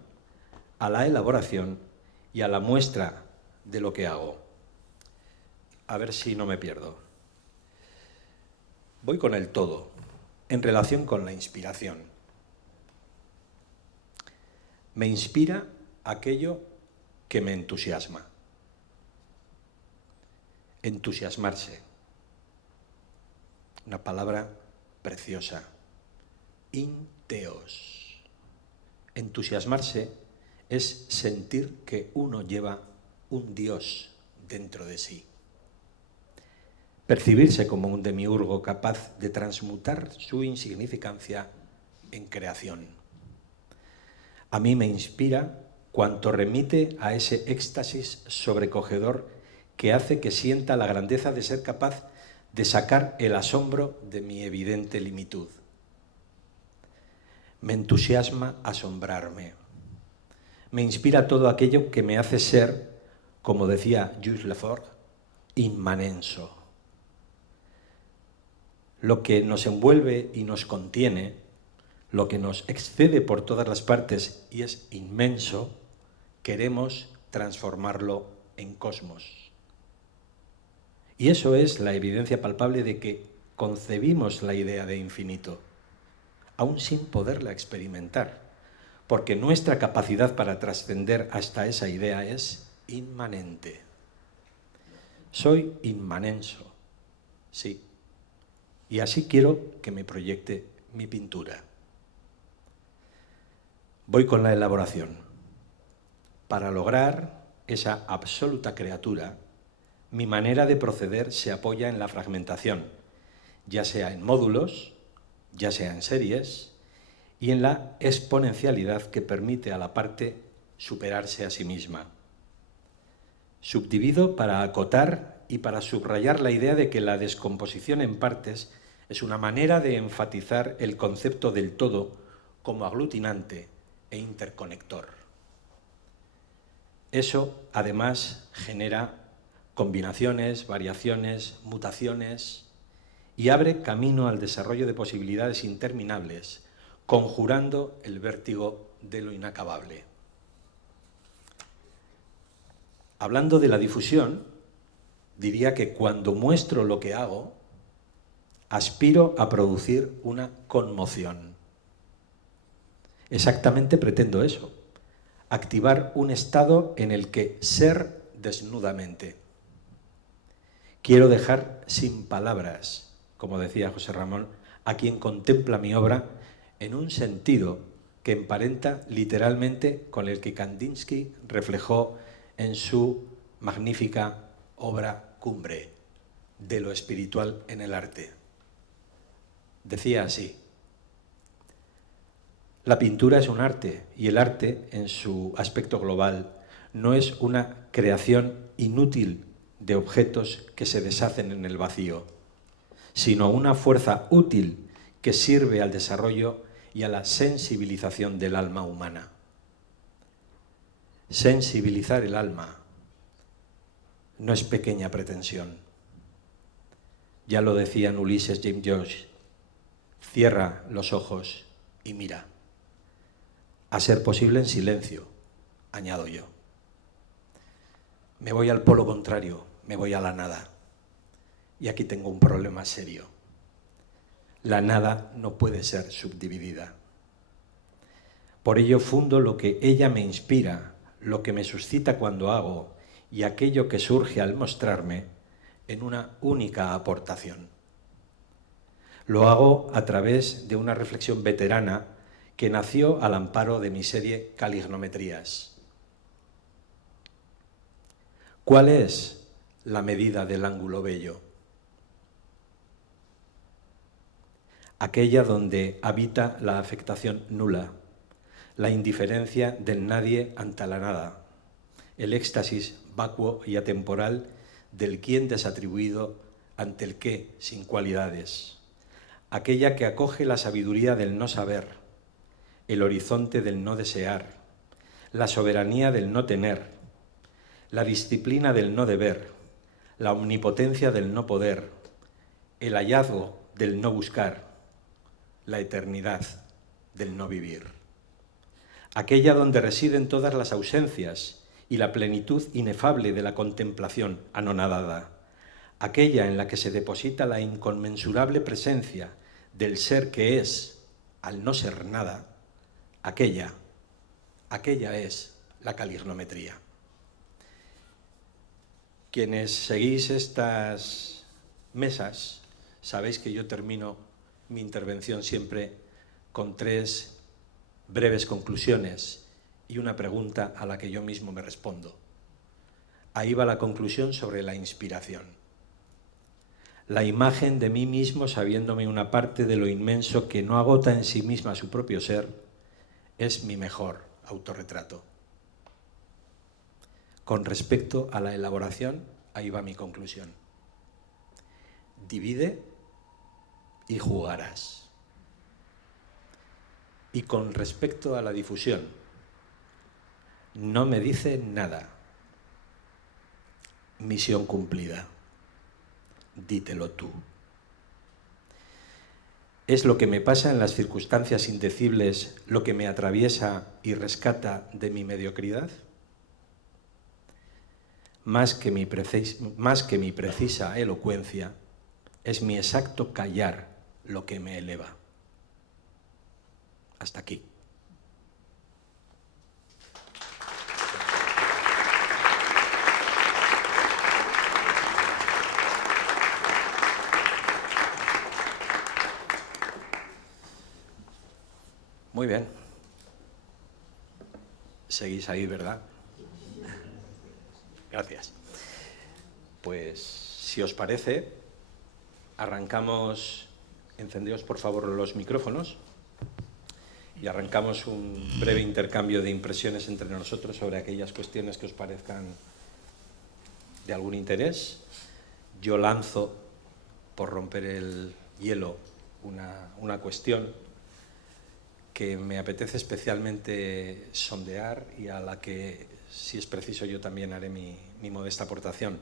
a la elaboración y a la muestra de lo que hago. A ver si no me pierdo. Voy con el todo, en relación con la inspiración. Me inspira aquello que me entusiasma. Entusiasmarse. Una palabra preciosa. Inteos. Entusiasmarse es sentir que uno lleva un Dios dentro de sí. Percibirse como un demiurgo capaz de transmutar su insignificancia en creación. A mí me inspira cuanto remite a ese éxtasis sobrecogedor que hace que sienta la grandeza de ser capaz de sacar el asombro de mi evidente limitud. Me entusiasma asombrarme. Me inspira todo aquello que me hace ser, como decía Jules Lefort, inmanenso. Lo que nos envuelve y nos contiene, lo que nos excede por todas las partes y es inmenso, queremos transformarlo en cosmos. Y eso es la evidencia palpable de que concebimos la idea de infinito, aún sin poderla experimentar, porque nuestra capacidad para trascender hasta esa idea es inmanente. Soy inmanenso, sí. Y así quiero que me proyecte mi pintura. Voy con la elaboración. Para lograr esa absoluta criatura, mi manera de proceder se apoya en la fragmentación, ya sea en módulos, ya sea en series, y en la exponencialidad que permite a la parte superarse a sí misma. Subdivido para acotar y para subrayar la idea de que la descomposición en partes es una manera de enfatizar el concepto del todo como aglutinante e interconector. Eso, además, genera combinaciones, variaciones, mutaciones y abre camino al desarrollo de posibilidades interminables, conjurando el vértigo de lo inacabable. Hablando de la difusión, diría que cuando muestro lo que hago, aspiro a producir una conmoción. Exactamente pretendo eso, activar un estado en el que ser desnudamente. Quiero dejar sin palabras, como decía José Ramón, a quien contempla mi obra en un sentido que emparenta literalmente con el que Kandinsky reflejó en su magnífica obra cumbre, De lo espiritual en el arte. Decía así: la pintura es un arte, y el arte, en su aspecto global, no es una creación inútil de objetos que se deshacen en el vacío, sino una fuerza útil que sirve al desarrollo y a la sensibilización del alma humana. Sensibilizar el alma no es pequeña pretensión. Ya lo decían Ulises James Joyce: cierra los ojos y mira. A ser posible en silencio, añado yo. Me voy al polo contrario, me voy a la nada. Y aquí tengo un problema serio. La nada no puede ser subdividida. Por ello fundo lo que ella me inspira, lo que me suscita cuando hago y aquello que surge al mostrarme en una única aportación. Lo hago a través de una reflexión veterana que nació al amparo de mi serie Calignometrías. ¿Cuál es la medida del ángulo bello? Aquella donde habita la afectación nula, la indiferencia del nadie ante la nada, el éxtasis vacuo y atemporal del quién desatribuido ante el qué sin cualidades, aquella que acoge la sabiduría del no saber, el horizonte del no desear, la soberanía del no tener, la disciplina del no deber, la omnipotencia del no poder, el hallazgo del no buscar, la eternidad del no vivir. Aquella donde residen todas las ausencias y la plenitud inefable de la contemplación anonadada, aquella en la que se deposita la inconmensurable presencia del ser que es, al no ser nada, aquella es la calignometría. Quienes seguís estas mesas, sabéis que yo termino mi intervención siempre con 3 breves conclusiones y una pregunta a la que yo mismo me respondo. Ahí va la conclusión sobre la inspiración. La imagen de mí mismo, sabiéndome una parte de lo inmenso que no agota en sí misma su propio ser, es mi mejor autorretrato. Con respecto a la elaboración, ahí va mi conclusión. Divide y jugarás. Y con respecto a la difusión, no me dice nada. Misión cumplida. Dítelo tú. ¿Es lo que me pasa en las circunstancias indecibles lo que me atraviesa y rescata de mi mediocridad? Más que mi precisa elocuencia, es mi exacto callar lo que me eleva. Hasta aquí. Muy bien. Seguís ahí, ¿verdad? Gracias. Pues, si os parece, arrancamos. Encendeos, por favor, los micrófonos y arrancamos un breve intercambio de impresiones entre nosotros sobre aquellas cuestiones que os parezcan de algún interés. Yo lanzo, por romper el hielo, una cuestión que me apetece especialmente sondear y a la que, si es preciso, yo también haré mi modesta aportación.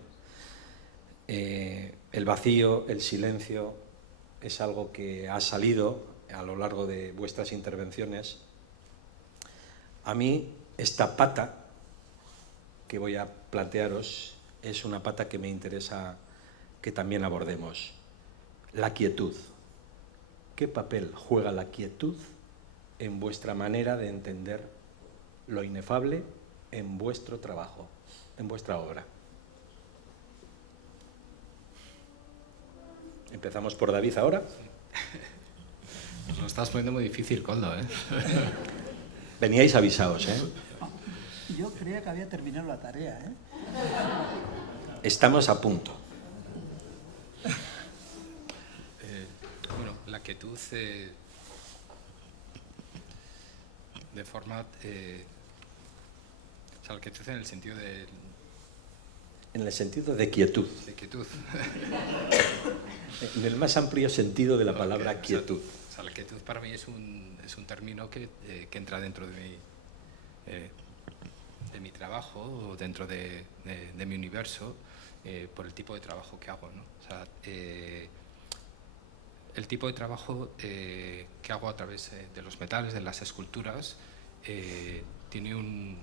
El vacío, el silencio, es algo que ha salido a lo largo de vuestras intervenciones. A mí, esta pata que voy a plantearos es una pata que me interesa que también abordemos. La quietud. ¿Qué papel juega la quietud en vuestra manera de entender lo inefable en vuestro trabajo, en vuestra obra? Empezamos por David ahora. Nos lo estás poniendo muy difícil, Koldo, ¿eh? Veníais avisados, ¿eh? Yo creía que había terminado la tarea, ¿eh? Estamos a punto. Bueno, la quietud de forma... o sea, la quietud en el sentido de... En el sentido de quietud. De quietud. En el más amplio sentido de la palabra quietud. O sea, la quietud para mí es un término que entra dentro de mi trabajo, o dentro de mi universo, por el tipo de trabajo que hago, ¿no? O sea, el tipo de trabajo que hago a través de los metales, de las esculturas, tiene un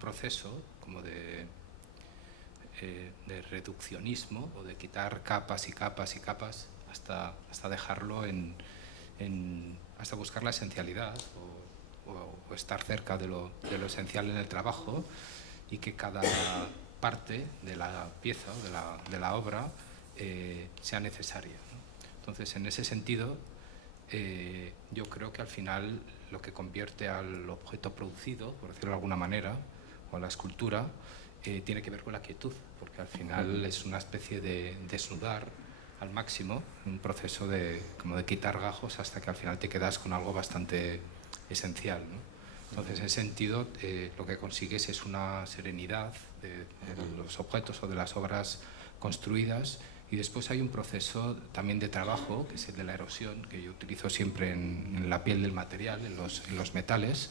proceso como de reduccionismo, o de quitar capas y capas y capas hasta dejarlo hasta buscar la esencialidad o estar cerca de lo esencial en el trabajo, y que cada parte de la pieza o de la obra sea necesaria, ¿no? Entonces, en ese sentido, yo creo que al final lo que convierte al objeto producido, por decirlo de alguna manera, o a la escultura, tiene que ver con la quietud, porque al final es una especie de desnudar al máximo, un proceso como de quitar gajos hasta que al final te quedas con algo bastante esencial, ¿no? Entonces, en ese sentido, lo que consigues es una serenidad de los objetos o de las obras construidas, y después hay un proceso también de trabajo, que es el de la erosión, que yo utilizo siempre en la piel del material, en los metales,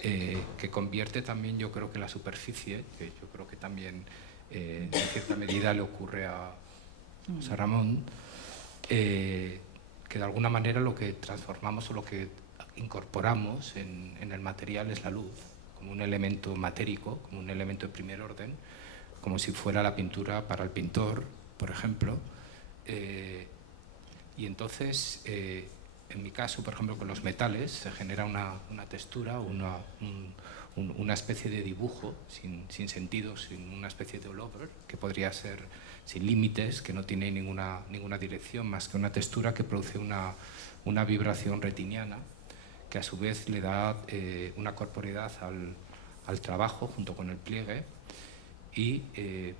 que convierte también, yo creo, que la superficie, que yo creo que también en cierta medida le ocurre a José Ramón, que de alguna manera lo que transformamos o lo que incorporamos en el material es la luz, como un elemento matérico, como un elemento de primer orden, como si fuera la pintura para el pintor, por ejemplo. Y entonces, en mi caso, por ejemplo, con los metales, se genera una textura, una especie de dibujo sin sentido, sin una especie de all-over, que podría ser sin límites, que no tiene ninguna dirección más que una textura que produce una vibración retiniana, que a su vez le da una corporeidad al trabajo junto con el pliegue, y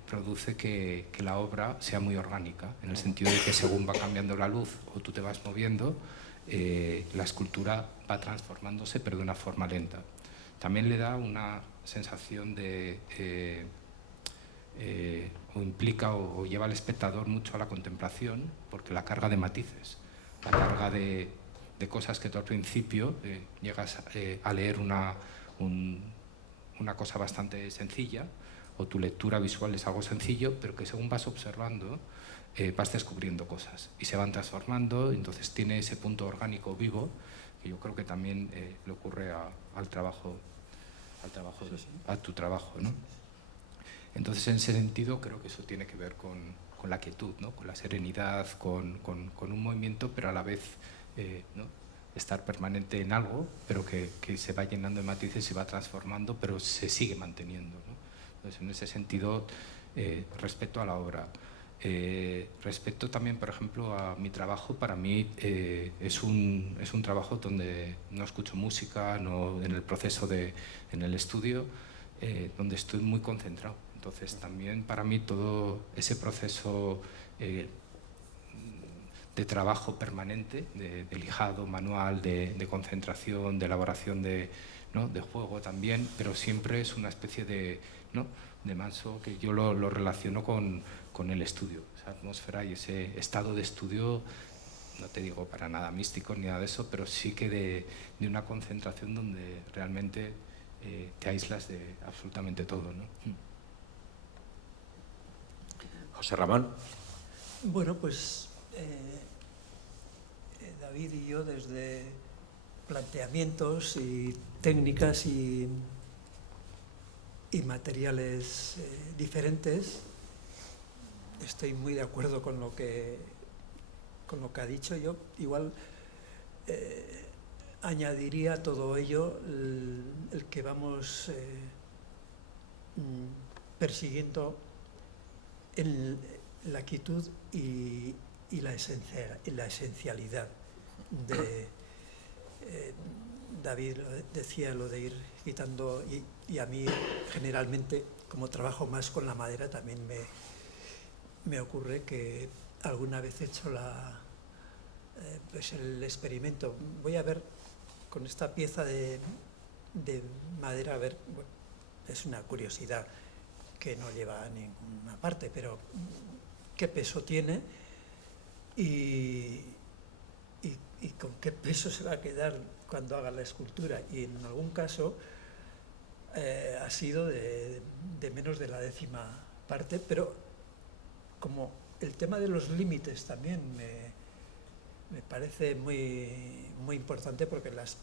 produce que la obra sea muy orgánica, en el sentido de que según va cambiando la luz o tú te vas moviendo, la escultura va transformándose, pero de una forma lenta. También le da una sensación o implica o lleva al espectador mucho a la contemplación, porque la carga de matices, la carga de cosas que tú al principio llegas a leer una cosa bastante sencilla, o tu lectura visual es algo sencillo, pero que según vas observando vas descubriendo cosas y se van transformando. Entonces tiene ese punto orgánico vivo que yo creo que también le ocurre a tu trabajo, ¿no? Entonces, en ese sentido, creo que eso tiene que ver con la quietud, ¿no? Con la serenidad, con un movimiento, pero a la vez ¿no? Estar permanente en algo, pero que se va llenando de matices, se va transformando, pero se sigue manteniendo, ¿no? Entonces, en ese sentido, respecto a la obra. Respecto también, por ejemplo, a mi trabajo, para mí es un trabajo donde no escucho música, no, en el proceso en el estudio, donde estoy muy concentrado. Entonces, también para mí todo ese proceso trabajo permanente, de lijado manual, de concentración, de elaboración de juego también, pero siempre es una especie de manso que yo lo relaciono con el estudio, esa atmósfera y ese estado de estudio, no te digo para nada místico ni nada de eso, pero sí que de una concentración donde realmente te aíslas de absolutamente todo, ¿no? José Ramón. Bueno, pues David y yo, desde planteamientos y técnicas y materiales diferentes, estoy muy de acuerdo con lo que ha dicho. Yo igual añadiría a todo ello el que vamos persiguiendo en la quietud y la esencialidad. David decía lo de ir quitando, y a mí generalmente, como trabajo más con la madera, también me ocurre que alguna vez he hecho pues el experimento. Voy a ver con esta pieza de madera, a ver, bueno, es una curiosidad que no lleva a ninguna parte, pero qué peso tiene y con qué peso se va a quedar cuando haga la escultura. Y en algún caso ha sido de menos de la 10ª parte, pero como el tema de los límites también me parece muy, muy importante, porque las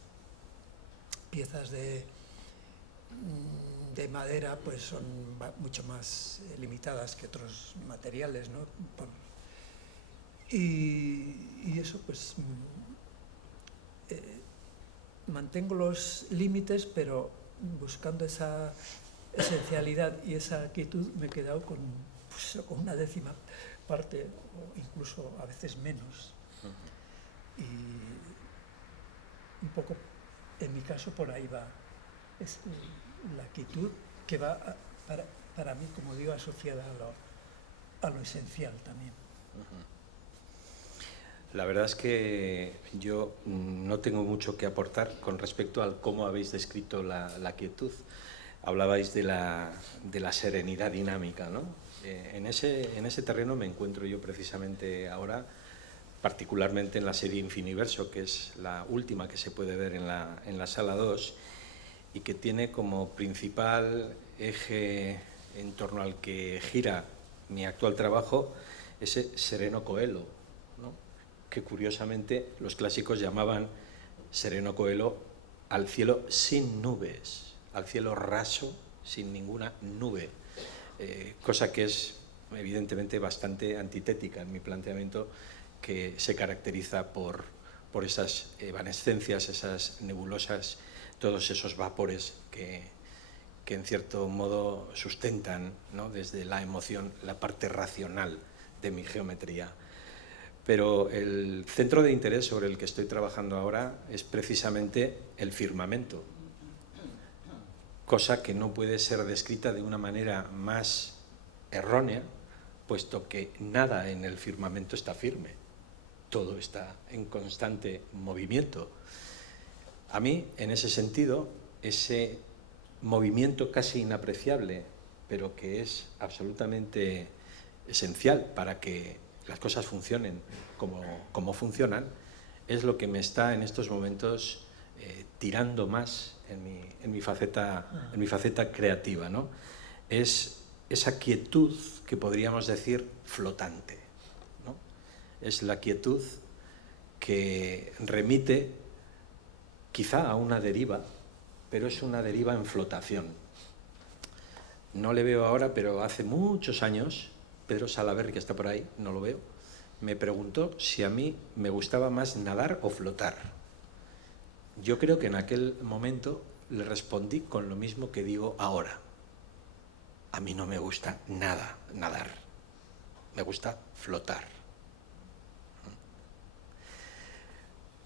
piezas de madera pues son mucho más limitadas que otros materiales, ¿no? Y eso pues mantengo los límites, pero buscando esa esencialidad y esa quietud me he quedado con una 10ª parte, o incluso a veces menos. Y un poco, en mi caso, por ahí va. Es la quietud que va, para mí, como digo, asociada a lo esencial también. La verdad es que yo no tengo mucho que aportar con respecto al cómo habéis descrito la quietud. Hablabais de la serenidad dinámica, ¿no? En ese terreno me encuentro yo precisamente ahora, particularmente en la serie Infiniverso, que es la última que se puede ver en la sala 2, y que tiene como principal eje en torno al que gira mi actual trabajo ese sereno coelo, ¿no? Que curiosamente los clásicos llamaban sereno coelo al cielo sin nubes, al cielo raso, sin ninguna nube, cosa que es evidentemente bastante antitética en mi planteamiento, que se caracteriza por esas evanescencias, esas nebulosas, todos esos vapores que en cierto modo sustentan, ¿no?, desde la emoción, la parte racional de mi geometría. Pero el centro de interés sobre el que estoy trabajando ahora es precisamente el firmamento, cosa que no puede ser descrita de una manera más errónea, puesto que nada en el firmamento está firme, todo está en constante movimiento. A mí, en ese sentido, ese movimiento casi inapreciable, pero que es absolutamente esencial para que las cosas funcionen como funcionan, es lo que me está en estos momentos tirando más en mi faceta creativa, ¿no? Es esa quietud que podríamos decir flotante, ¿no? Es la quietud que remite quizá a una deriva, pero es una deriva en flotación. No le veo ahora, pero hace muchos años, Pedro Salaverry, que está por ahí, no lo veo, me preguntó si a mí me gustaba más nadar o flotar. Yo creo que en aquel momento le respondí con lo mismo que digo ahora. A mí no me gusta nada nadar, me gusta flotar.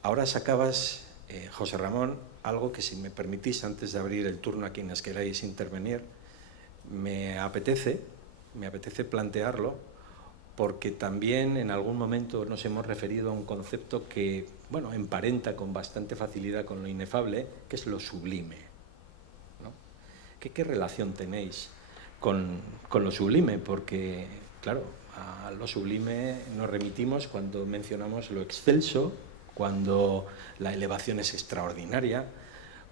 Ahora sacabas, José Ramón, algo que, si me permitís, antes de abrir el turno a quienes queráis intervenir, me apetece plantearlo porque también en algún momento nos hemos referido a un concepto que, bueno, emparenta con bastante facilidad con lo inefable, que es lo sublime, ¿no? ¿Qué relación tenéis con lo sublime? Porque, claro, a lo sublime nos remitimos cuando mencionamos lo excelso, cuando la elevación es extraordinaria,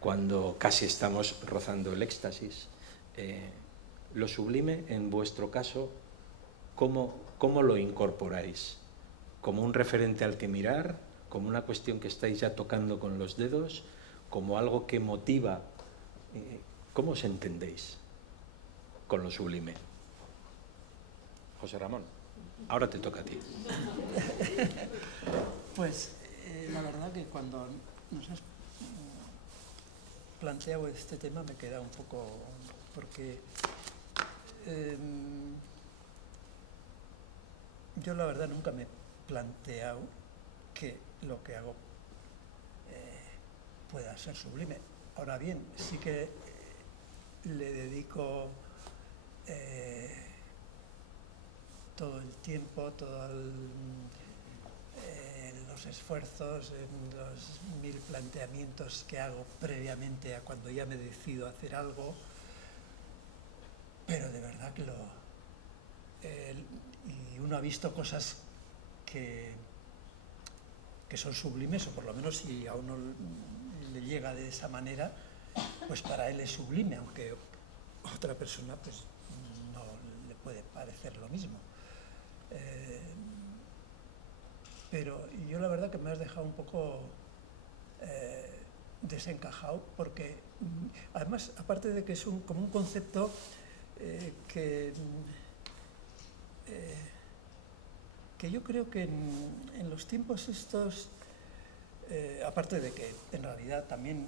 cuando casi estamos rozando el éxtasis. Lo sublime, en vuestro caso, ¿cómo lo incorporáis? ¿Como un referente al que mirar? ¿Como una cuestión que estáis ya tocando con los dedos? ¿Como algo que motiva? ¿Cómo os entendéis con lo sublime? José Ramón, ahora te toca a ti. Pues la verdad que cuando nos has planteado este tema me queda un poco... porque yo la verdad nunca me he planteado que lo que hago pueda ser sublime. Ahora bien, sí que le dedico todo el tiempo, todos los esfuerzos, en los 1000 planteamientos que hago previamente a cuando ya me decido hacer algo, pero de verdad que y uno ha visto cosas que son sublimes, o por lo menos si a uno le llega de esa manera, pues para él es sublime, aunque a otra persona pues no le puede parecer lo mismo. Pero yo la verdad que me has dejado un poco desencajado, porque además, aparte de que es como un concepto que yo creo que en los tiempos estos, aparte de que en realidad también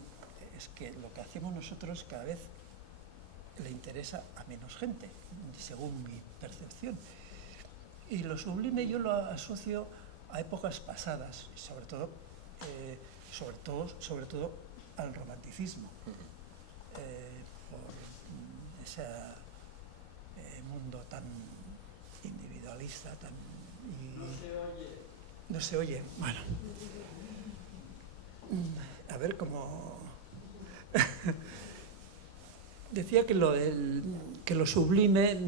es que lo que hacemos nosotros cada vez le interesa a menos gente, según mi percepción. Y lo sublime yo lo asocio a épocas pasadas, sobre todo al romanticismo, por ese mundo tan individualista, no se oye. Bueno, a ver cómo... Decía que lo sublime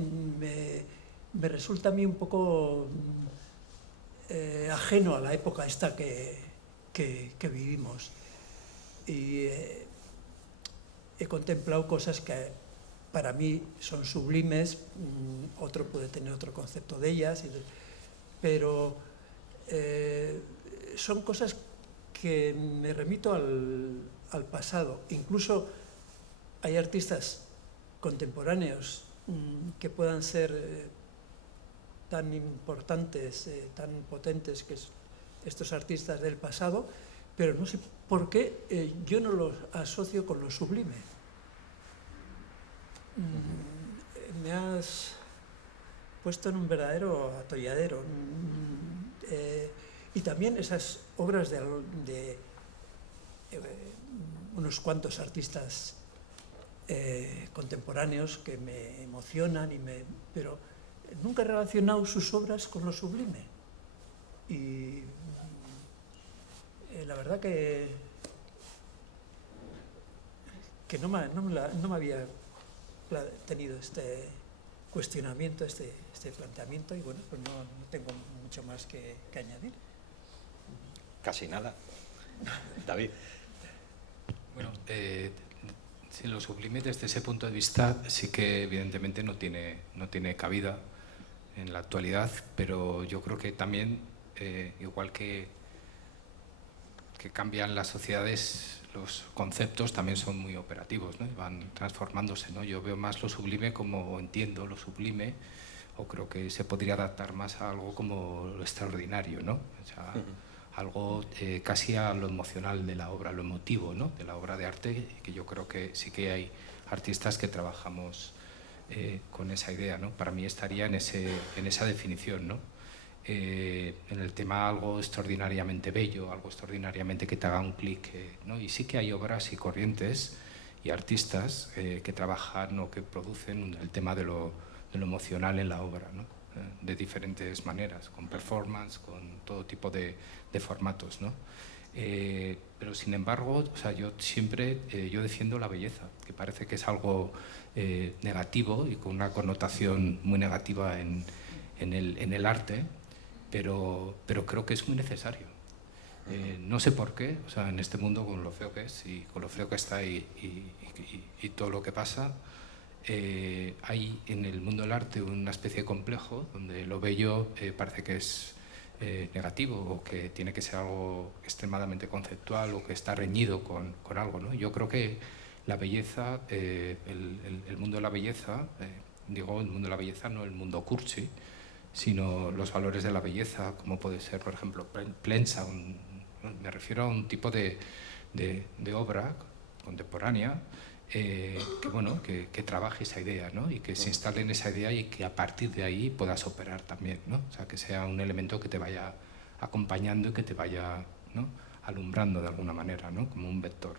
me resulta a mí un poco ajeno a la época esta que vivimos. Y he contemplado cosas que para mí son sublimes, otro puede tener otro concepto de ellas, pero son cosas que me remito al pasado. Incluso hay artistas contemporáneos que puedan ser tan importantes, tan potentes que estos artistas del pasado, pero no sé por qué yo no los asocio con lo sublime. Me has puesto en un verdadero atolladero. Y también esas obras de unos cuantos artistas contemporáneos que me emocionan, pero nunca he relacionado sus obras con lo sublime. Y la verdad que no me había tenido este cuestionamiento, este planteamiento, y bueno, pues no tengo mucho más que añadir. Casi nada. David. Bueno, sí, lo sublime desde ese punto de vista sí que evidentemente no tiene cabida en la actualidad, pero yo creo que también, igual que cambian las sociedades, los conceptos también son muy operativos, ¿no? Van transformándose, ¿no? Yo veo más lo sublime como entiendo lo sublime, o creo que se podría adaptar más a algo como lo extraordinario, ¿no? O sea, algo casi a lo emocional de la obra, lo emotivo, ¿no? De la obra de arte, que yo creo que sí que hay artistas que trabajamos con esa idea, ¿no? Para mí estaría en esa definición, ¿no? En el tema algo extraordinariamente bello, algo extraordinariamente que te haga un clic, ¿no? Y sí que hay obras y corrientes y artistas que trabajan o que producen el tema de lo emocional en la obra, ¿no? de diferentes maneras, con performance, con todo tipo de formatos, ¿no? Pero sin embargo, o sea, yo siempre yo defiendo la belleza, que parece que es algo negativo y con una connotación muy negativa en el arte, pero creo que es muy necesario. No sé por qué, o sea, en este mundo con lo feo que es y con lo feo que está y todo lo que pasa, hay en el mundo del arte una especie de complejo donde lo bello parece que es negativo o que tiene que ser algo extremadamente conceptual o que está reñido con algo, ¿no? Yo creo que la belleza, el mundo de la belleza, digo el mundo de la belleza, no el mundo cursi, sino los valores de la belleza, como puede ser, por ejemplo, Plensa, me refiero a un tipo de obra contemporánea que trabaje esa idea, ¿no? Y que se instale en esa idea y que a partir de ahí puedas operar también, ¿no? O sea, que sea un elemento que te vaya acompañando y que te vaya, ¿no?, alumbrando de alguna manera, ¿no?, como un vector.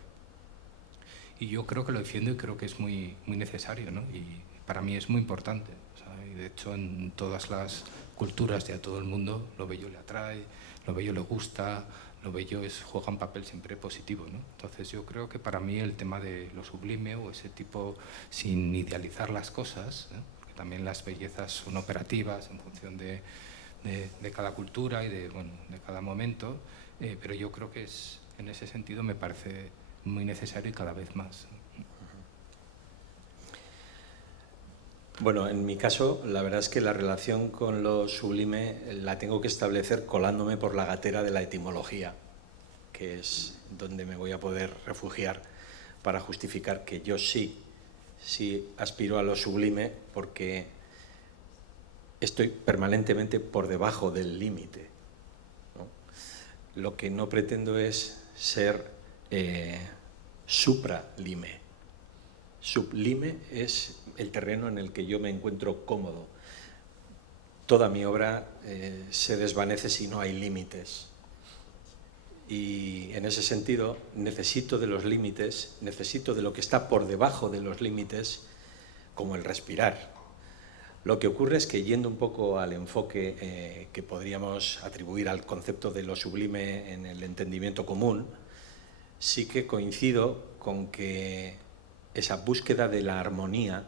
Y yo creo que lo defiendo y creo que es muy, muy necesario, ¿no? Y para mí es muy importante. O sea, y de hecho en todas las culturas de a todo el mundo lo bello le atrae, lo bello le gusta, lo bello juega un papel siempre positivo, ¿no? Entonces yo creo que para mí el tema de lo sublime o ese tipo, sin idealizar las cosas, porque también las bellezas son operativas en función de cada cultura y de cada momento, pero yo creo que en ese sentido me parece muy necesario y cada vez más. Bueno, en mi caso, la verdad es que la relación con lo sublime la tengo que establecer colándome por la gatera de la etimología, que es donde me voy a poder refugiar para justificar que yo sí aspiro a lo sublime, porque estoy permanentemente por debajo del límite, ¿no? Lo que no pretendo es ser supralime. Sublime es el terreno en el que yo me encuentro cómodo. Toda mi obra se desvanece si no hay límites. Y en ese sentido necesito de los límites, necesito de lo que está por debajo de los límites, como el respirar. Lo que ocurre es que, yendo un poco al enfoque que podríamos atribuir al concepto de lo sublime en el entendimiento común, sí que coincido con que esa búsqueda de la armonía,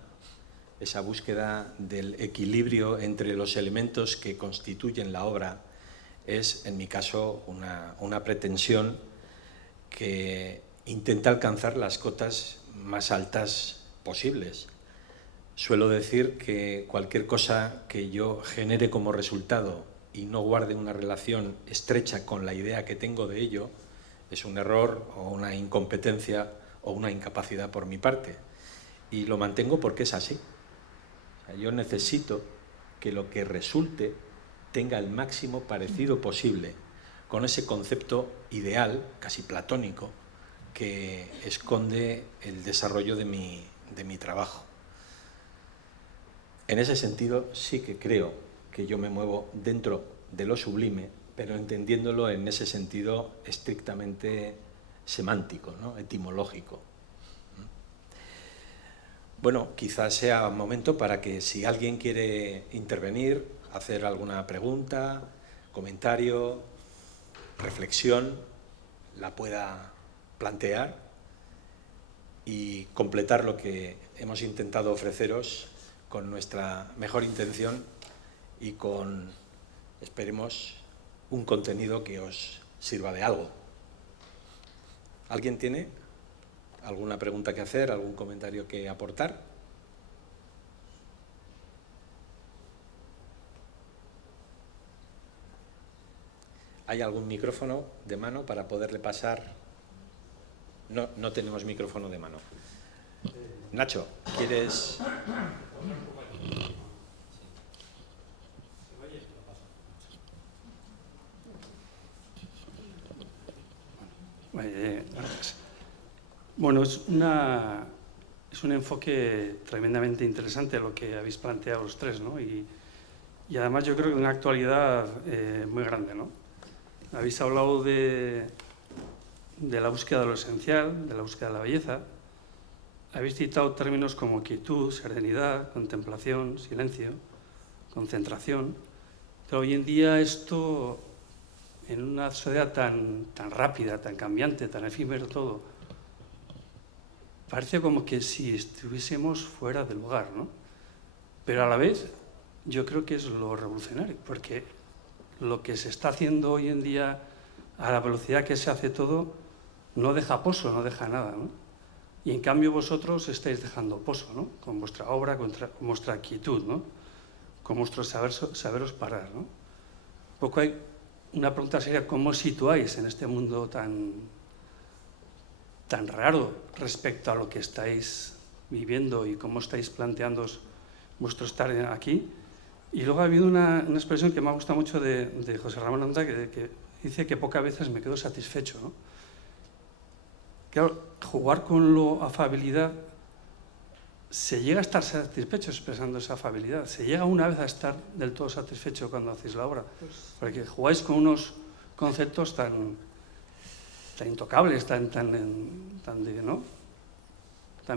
esa búsqueda del equilibrio entre los elementos que constituyen la obra, es, en mi caso, una pretensión que intenta alcanzar las cotas más altas posibles. Suelo decir que cualquier cosa que yo genere como resultado y no guarde una relación estrecha con la idea que tengo de ello, es un error o una incompetencia o una incapacidad por mi parte. Y lo mantengo porque es así. O sea, yo necesito que lo que resulte tenga el máximo parecido posible con ese concepto ideal, casi platónico, que esconde el desarrollo de mi trabajo. En ese sentido, sí que creo que yo me muevo dentro de lo sublime, pero entendiéndolo en ese sentido estrictamente semántico, ¿no?, etimológico. Bueno, quizás sea un momento para que, si alguien quiere intervenir, hacer alguna pregunta, comentario, reflexión, la pueda plantear y completar lo que hemos intentado ofreceros con nuestra mejor intención y con, esperemos, un contenido que os sirva de algo. ¿Alguien tiene alguna pregunta que hacer, algún comentario que aportar? ¿Hay algún micrófono de mano para poderle pasar? No, no tenemos micrófono de mano. Nacho, ¿quieres...? Bueno, es un enfoque tremendamente interesante lo que habéis planteado los tres, ¿no? Y además yo creo que de una actualidad muy grande, ¿no? Habéis hablado de la búsqueda de lo esencial, de la búsqueda de la belleza. Habéis citado términos como quietud, serenidad, contemplación, silencio. concentración. Pero hoy en día esto, en una sociedad tan rápida, tan cambiante, tan efímero todo, parece como que si estuviésemos fuera del lugar, ¿no? Pero a la vez yo creo que es lo revolucionario, porque lo que se está haciendo hoy en día, a la velocidad que se hace todo, no deja pozo, no deja nada, ¿no? Y en cambio vosotros estáis dejando pozo, ¿no? Con vuestra obra, con vuestra quietud, ¿no? Con vuestro saberos parar, ¿no? Un poco hay una pregunta seria: ¿cómo os situáis en este mundo tan raro respecto a lo que estáis viviendo y cómo estáis planteando vuestro estar aquí? Y luego ha habido una expresión que me ha gustado mucho de José Ramón Anda, que dice que pocas veces me quedo satisfecho, ¿no? Claro, jugar con la afabilidad, se llega a estar satisfecho expresando esa afabilidad, se llega una vez a estar del todo satisfecho cuando hacéis la obra, porque jugáis con unos conceptos tan intocables, tan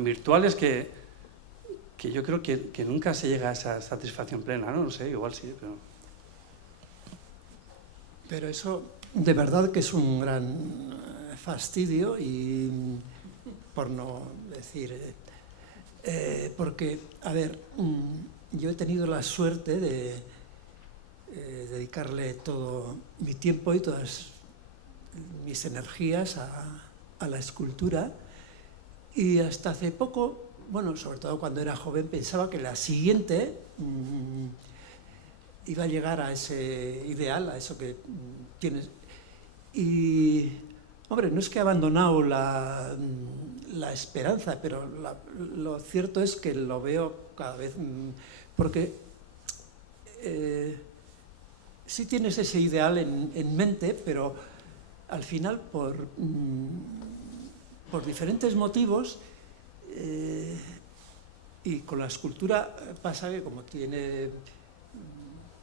virtuales que yo creo que nunca se llega a esa satisfacción plena, ¿no? No sé, igual sí, pero... Pero eso de verdad que es un gran fastidio, y por no decir... porque, a ver, yo he tenido la suerte de dedicarle todo mi tiempo y todas mis energías a la escultura, y hasta hace poco, bueno, sobre todo cuando era joven, pensaba que la siguiente iba a llegar a ese ideal, a eso que tienes. Y, hombre, no es que he abandonado la esperanza, pero lo cierto es que lo veo cada vez, porque sí tienes ese ideal en mente, pero al final por diferentes motivos, y con la escultura pasa que como tiene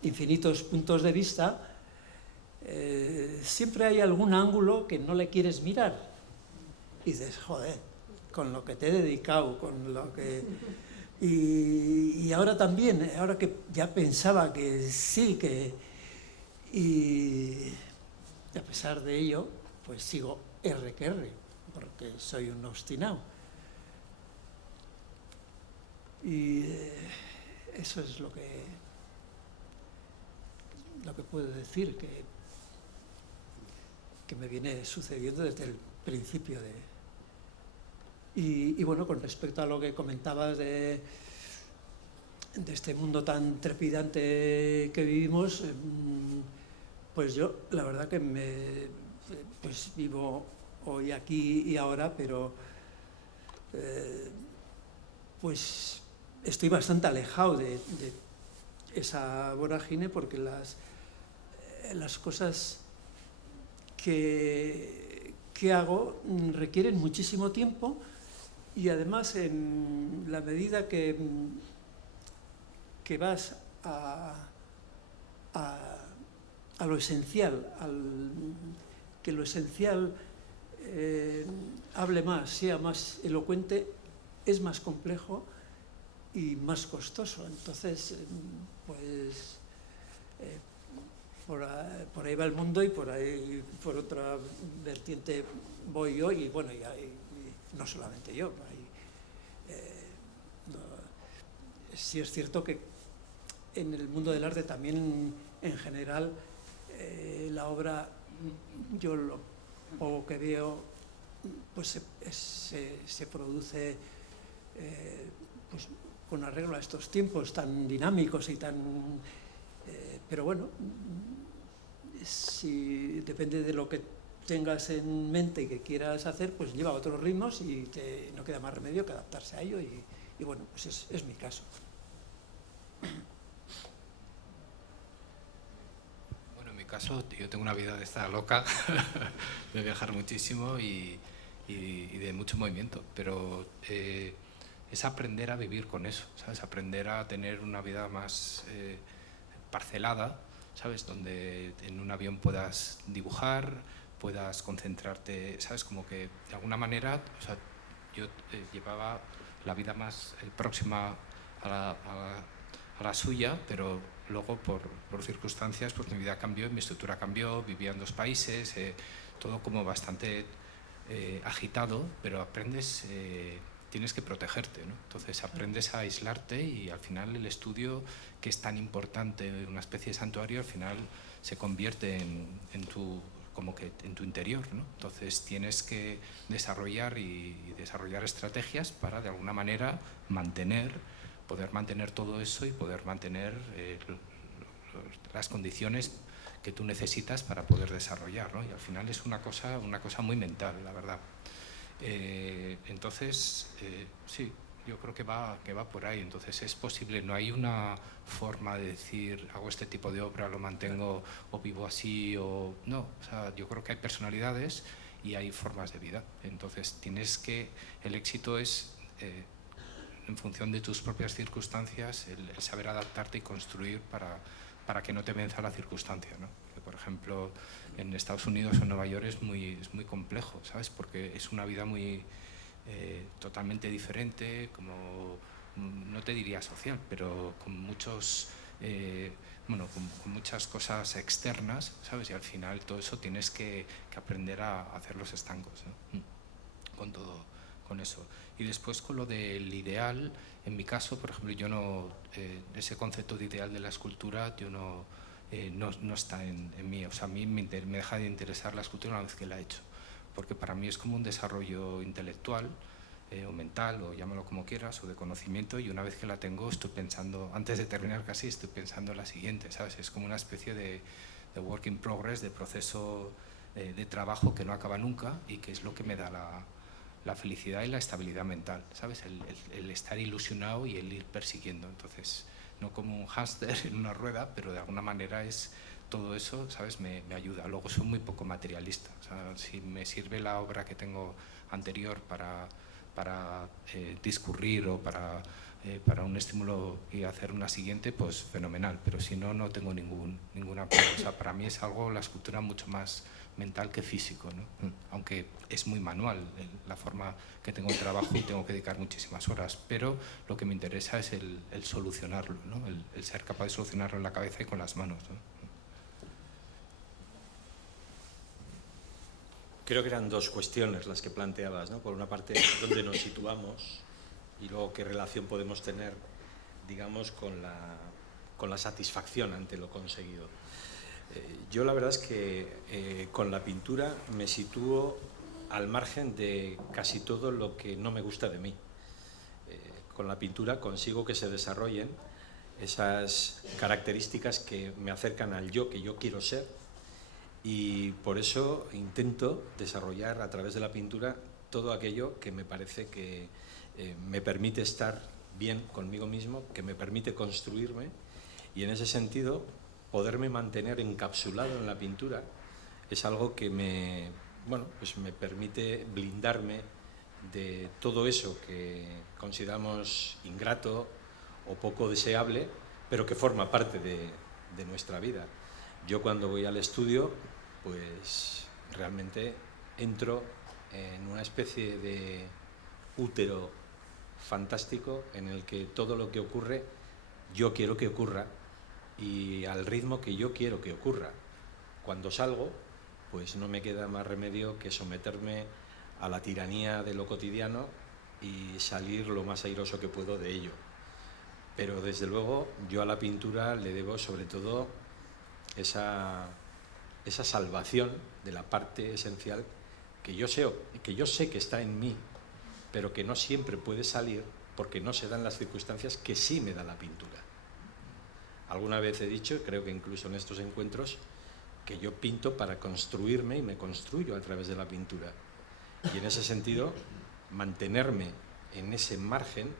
infinitos puntos de vista, siempre hay algún ángulo que no le quieres mirar y dices, joder, con lo que te he dedicado, con lo que... Y ahora también, ahora que ya pensaba que sí, y a pesar de ello, pues sigo R que R, porque soy un obstinado. Y eso es lo que puedo decir, que me viene sucediendo desde el principio de... Y bueno, con respecto a lo que comentabas de este mundo tan trepidante que vivimos, pues yo la verdad que pues vivo hoy aquí y ahora, pero pues estoy bastante alejado de esa vorágine, porque las cosas que hago requieren muchísimo tiempo, y además en la medida que vas a lo esencial, que lo esencial hable más, sea más elocuente, es más complejo y más costoso. Entonces, pues por ahí va el mundo, y por ahí, por otra vertiente, voy yo, y bueno, y no solamente yo. Sí es cierto que en el mundo del arte también, en general, la obra, yo lo poco que veo, pues se produce pues, con arreglo a estos tiempos tan dinámicos y tan... pero bueno, si depende de lo que tengas en mente y que quieras hacer, pues lleva otros ritmos y no queda más remedio que adaptarse a ello, y bueno, pues es mi caso. Bueno, en mi caso, yo tengo una vida de esta loca, de viajar muchísimo y de mucho movimiento, pero es aprender a vivir con eso, ¿sabes? Aprender a tener una vida más parcelada, ¿sabes? Donde en un avión puedas dibujar, puedas concentrarte, ¿sabes? Como que de alguna manera, o sea, yo llevaba la vida más próxima a a la suya, pero luego por circunstancias pues mi vida cambió, mi estructura cambió, vivía en 2 países, todo como bastante agitado, pero aprendes, tienes que protegerte, ¿no? Entonces aprendes a aislarte y al final el estudio, que es tan importante, una especie de santuario, al final se convierte en tu interior, ¿no? Entonces tienes que desarrollar estrategias para de alguna manera poder mantener todo eso y poder mantener las condiciones que tú necesitas para poder desarrollar, ¿no? Y al final es una cosa muy mental, la verdad. Entonces, sí, yo creo que va por ahí. Entonces es posible, no hay una forma de decir hago este tipo de obra, lo mantengo o vivo así o no. O sea, yo creo que hay personalidades y hay formas de vida. Entonces el éxito es en función de tus propias circunstancias, el saber adaptarte y construir para que no te venza la circunstancia, ¿no? Porque, por ejemplo, en Estados Unidos o en Nueva York es muy complejo, ¿sabes? Porque es una vida muy totalmente diferente, como no te diría social, pero con muchos con muchas cosas externas, ¿sabes? Y al final todo eso tienes que aprender a hacer los estancos, ¿no? Con todo, con eso. Y después con lo del ideal, en mi caso, por ejemplo, yo no, ese concepto de ideal de la escultura, yo no está en mí. O sea, a mí me deja de interesar la escultura una vez que la he hecho, porque para mí es como un desarrollo intelectual o mental, o llámalo como quieras, o de conocimiento, y una vez que la tengo estoy pensando, antes de terminar casi, estoy pensando en la siguiente, ¿sabes? Es como una especie de work in progress, de proceso de trabajo que no acaba nunca y que es lo que me da la felicidad y la estabilidad mental, ¿sabes? El estar ilusionado y el ir persiguiendo. Entonces, no como un hámster en una rueda, pero de alguna manera es todo eso, ¿sabes? Me ayuda. Luego soy muy poco materialista. O sea, si me sirve la obra que tengo anterior para discurrir o para un estímulo y hacer una siguiente, pues fenomenal. Pero si no, no tengo ninguna cosa. O sea, para mí es algo, la escultura, mucho más mental que físico, ¿no? Aunque es muy manual la forma que tengo el trabajo y tengo que dedicar muchísimas horas, pero lo que me interesa es el solucionarlo, ¿no? El ser capaz de solucionarlo en la cabeza y con las manos, ¿no? Creo que eran 2 cuestiones las que planteabas, ¿no? Por una parte, dónde nos situamos y luego qué relación podemos tener, digamos, con la satisfacción ante lo conseguido. Yo la verdad es que con la pintura me sitúo al margen de casi todo lo que no me gusta de mí. Con la pintura consigo que se desarrollen esas características que me acercan al yo que yo quiero ser, y por eso intento desarrollar a través de la pintura todo aquello que me parece que me permite estar bien conmigo mismo, que me permite construirme, y en ese sentido poderme mantener encapsulado en la pintura es algo que me permite blindarme de todo eso que consideramos ingrato o poco deseable, pero que forma parte de nuestra vida. Yo cuando voy al estudio, pues realmente entro en una especie de útero fantástico en el que todo lo que ocurre, yo quiero que ocurra y al ritmo que yo quiero que ocurra. Cuando salgo, pues no me queda más remedio que someterme a la tiranía de lo cotidiano y salir lo más airoso que puedo de ello. Pero desde luego yo a la pintura le debo sobre todo esa salvación de la parte esencial que yo sé que está en mí, pero que no siempre puede salir porque no se dan las circunstancias que sí me da la pintura. Alguna vez he dicho, creo que incluso en estos encuentros, que yo pinto para construirme y me construyo a través de la pintura. Y en ese sentido, mantenerme en ese margen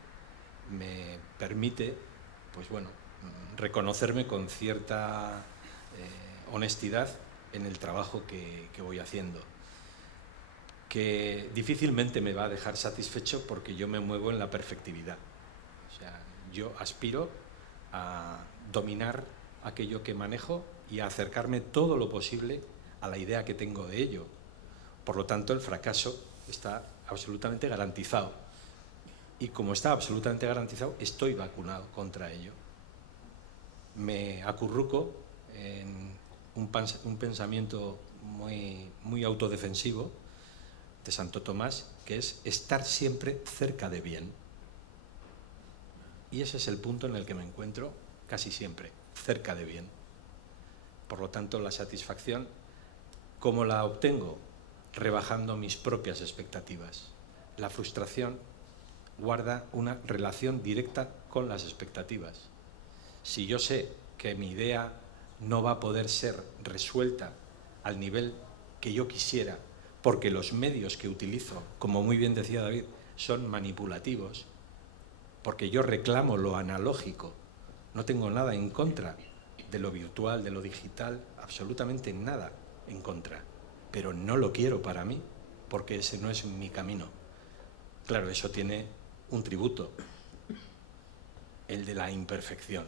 me permite, pues bueno, reconocerme con cierta honestidad en el trabajo que voy haciendo, que difícilmente me va a dejar satisfecho porque yo me muevo en la perfectividad. O sea, yo aspiro a dominar aquello que manejo y a acercarme todo lo posible a la idea que tengo de ello. Por lo tanto, el fracaso está absolutamente garantizado. Y como está absolutamente garantizado, estoy vacunado contra ello. me acurruco en un pensamiento muy autodefensivo de Santo Tomás, que es estar siempre cerca de bien. Y ese es el punto en el que me encuentro casi siempre, cerca de bien. Por lo tanto, la satisfacción, ¿cómo la obtengo? Rebajando mis propias expectativas. La frustración guarda una relación directa con las expectativas. Si yo sé que mi idea no va a poder ser resuelta al nivel que yo quisiera, porque los medios que utilizo, como muy bien decía David, son manipulativos, porque yo reclamo lo analógico, no tengo nada en contra de lo virtual, de lo digital, absolutamente nada en contra, pero no lo quiero para mí, porque ese no es mi camino. Claro, eso tiene un tributo, el de la imperfección.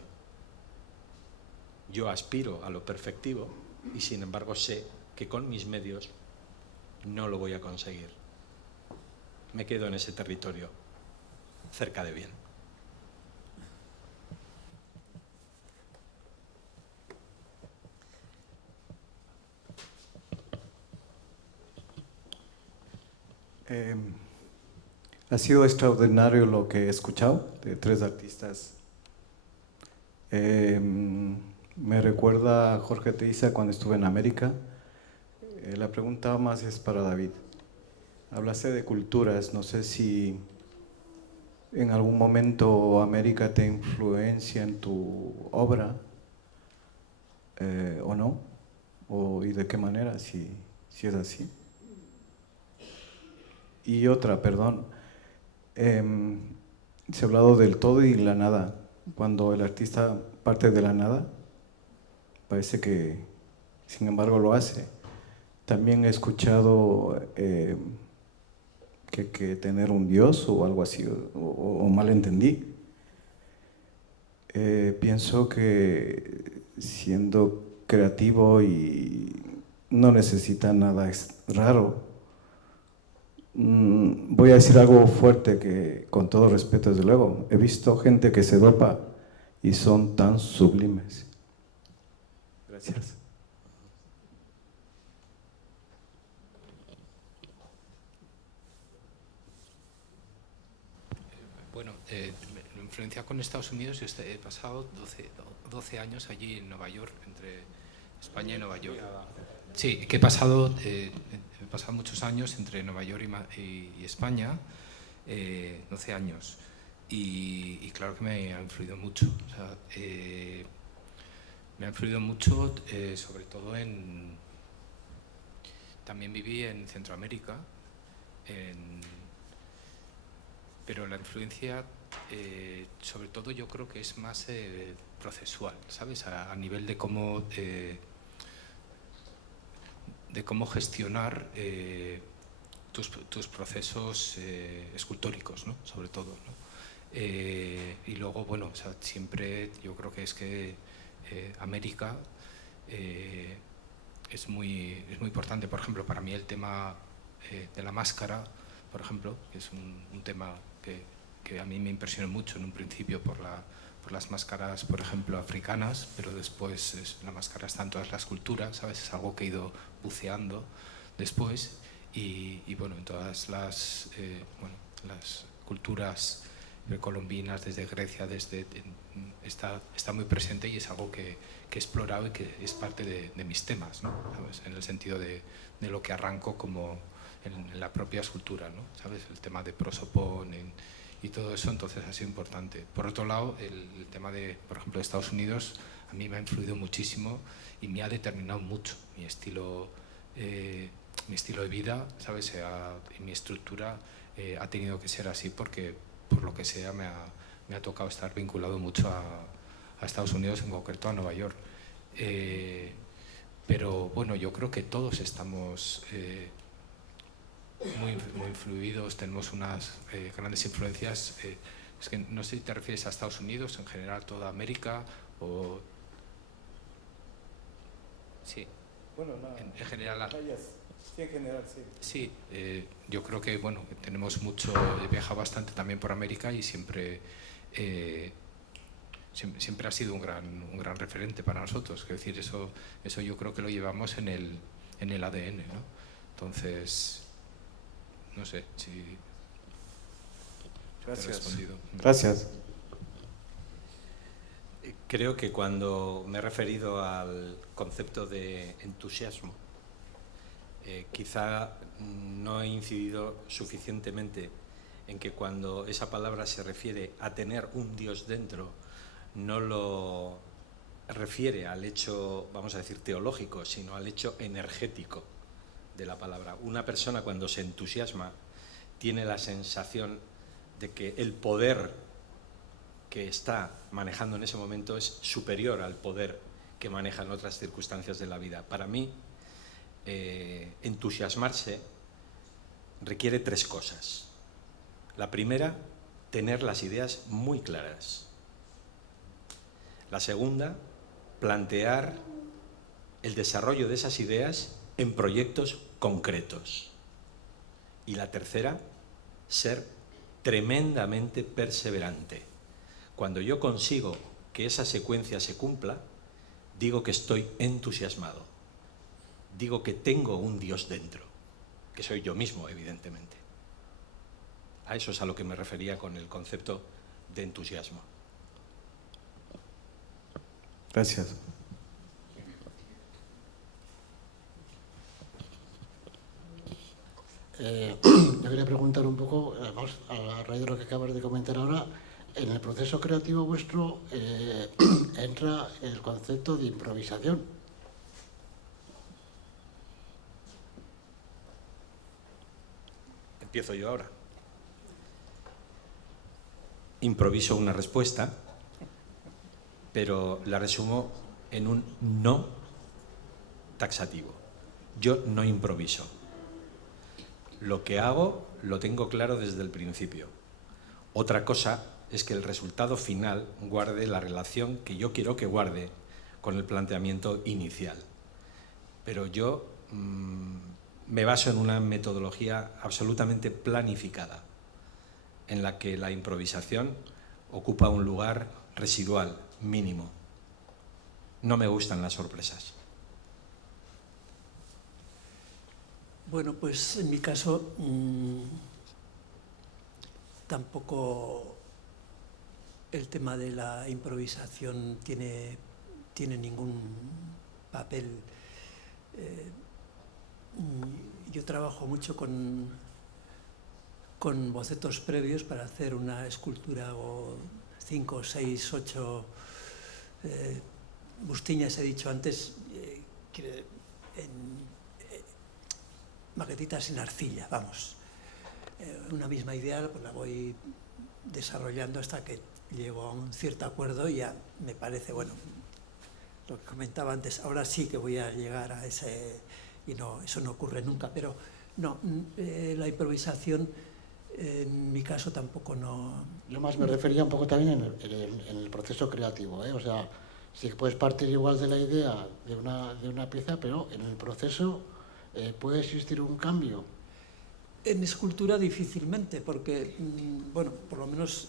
Yo aspiro a lo perfectivo y sin embargo sé que con mis medios no lo voy a conseguir. Me quedo en ese territorio, cerca de bien. Ha sido extraordinario lo que he escuchado de tres artistas. Me recuerda a Jorge Teiza cuando estuve en América. La pregunta más es para David. Hablaste de culturas, no sé si en algún momento América te influencia en tu obra o no, y de qué manera, si es así. Y otra, perdón, se ha hablado del todo y la nada. Cuando el artista parte de la nada, parece que, sin embargo, lo hace. También he escuchado que tener un dios o algo así, o mal entendí. Pienso que siendo creativo y no necesita nada raro. Voy a decir algo fuerte que, con todo respeto, desde luego, he visto gente que se dopa y son tan sublimes. Gracias. Bueno, la influencia con Estados Unidos, yo he pasado 12 años allí en Nueva York, entre España y Nueva York. Sí, que he pasado muchos años entre Nueva York y España, 12 años. Y claro que me ha influido mucho. O sea, me ha influido mucho, sobre todo también viví en Centroamérica, pero la influencia, sobre todo, yo creo que es más procesual, ¿sabes? A nivel de cómo gestionar tus procesos escultóricos, ¿no? Sobre todo, ¿no? Y luego, bueno, o sea, siempre yo creo que es que América es muy importante. Por ejemplo, para mí el tema de la máscara, por ejemplo, que es un tema que a mí me impresionó mucho en un principio por las máscaras, por ejemplo, africanas, pero después la máscara está en todas las culturas, ¿sabes? Es algo que he ido buceando después y bueno, en todas las culturas precolombinas, desde Grecia, está muy presente y es algo que he explorado y que es parte de mis temas, ¿no? ¿Sabes? En el sentido de lo que arranco como en la propia escultura, ¿no? ¿Sabes? El tema de prosopón y todo eso, entonces ha sido importante. Por otro lado, el tema de, por ejemplo, de Estados Unidos, a mí me ha influido muchísimo y me ha determinado mucho mi estilo de vida, ¿sabes? Y mi estructura ha tenido que ser así porque, por lo que sea, me ha tocado estar vinculado mucho a Estados Unidos, en concreto a Nueva York. Pero bueno, yo creo que todos estamos muy influidos, tenemos unas grandes influencias. Es que no sé si te refieres a Estados Unidos, en general toda América o... Sí. Bueno, no, en general. Sí, en general, sí. Sí, yo creo que bueno, tenemos mucho, he viajado bastante también por América y siempre siempre ha sido un gran referente para nosotros. Es decir, eso yo creo que lo llevamos en el ADN, ¿no? Entonces, no sé si te he respondido. Gracias. Creo que cuando me he referido al concepto de entusiasmo, quizá no he incidido suficientemente en que cuando esa palabra se refiere a tener un Dios dentro, no lo refiere al hecho, vamos a decir, teológico, sino al hecho energético de la palabra. Una persona cuando se entusiasma tiene la sensación de que el poder que está manejando en ese momento es superior al poder que maneja en otras circunstancias de la vida. Para mí, entusiasmarse requiere 3 cosas. La primera, tener las ideas muy claras. La segunda, plantear el desarrollo de esas ideas en proyectos concretos. Y la tercera, ser tremendamente perseverante. Cuando yo consigo que esa secuencia se cumpla, digo que estoy entusiasmado. Digo que tengo un Dios dentro, que soy yo mismo, evidentemente. A eso es a lo que me refería con el concepto de entusiasmo. Gracias. Yo quería preguntar un poco, además, a raíz de lo que acabas de comentar ahora, en el proceso creativo vuestro entra el concepto de improvisación. Empiezo yo ahora. Improviso una respuesta, pero la resumo en un no taxativo. Yo no improviso. Lo que hago lo tengo claro desde el principio. Otra cosa es que el resultado final guarde la relación que yo quiero que guarde con el planteamiento inicial. Pero yo me baso en una metodología absolutamente planificada, en la que la improvisación ocupa un lugar residual, mínimo. No me gustan las sorpresas. Bueno, pues en mi caso tampoco el tema de la improvisación tiene ningún papel. Yo trabajo mucho con bocetos previos para hacer una escultura o 5, 6, 8 bustiñas, he dicho antes, maquetitas en arcilla, vamos. Una misma idea pues la voy desarrollando hasta que llego a un cierto acuerdo y ya me parece, bueno, lo que comentaba antes, ahora sí que voy a llegar a ese, y no, eso no ocurre nunca, pero no, la improvisación en mi caso tampoco no... Yo más me refería un poco también en el proceso creativo, ¿eh? O sea, sí que puedes partir igual de la idea de una pieza, pero en el proceso puede existir un cambio. En escultura difícilmente, porque, bueno, por lo menos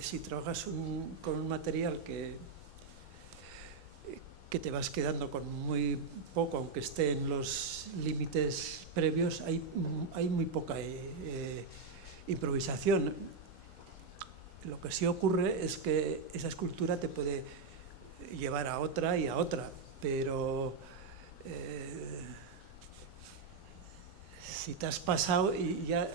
si trabajas con un material que te vas quedando con muy poco, aunque esté en los límites previos, hay muy poca improvisación. Lo que sí ocurre es que esa escultura te puede llevar a otra y a otra, pero si te has pasado y ya,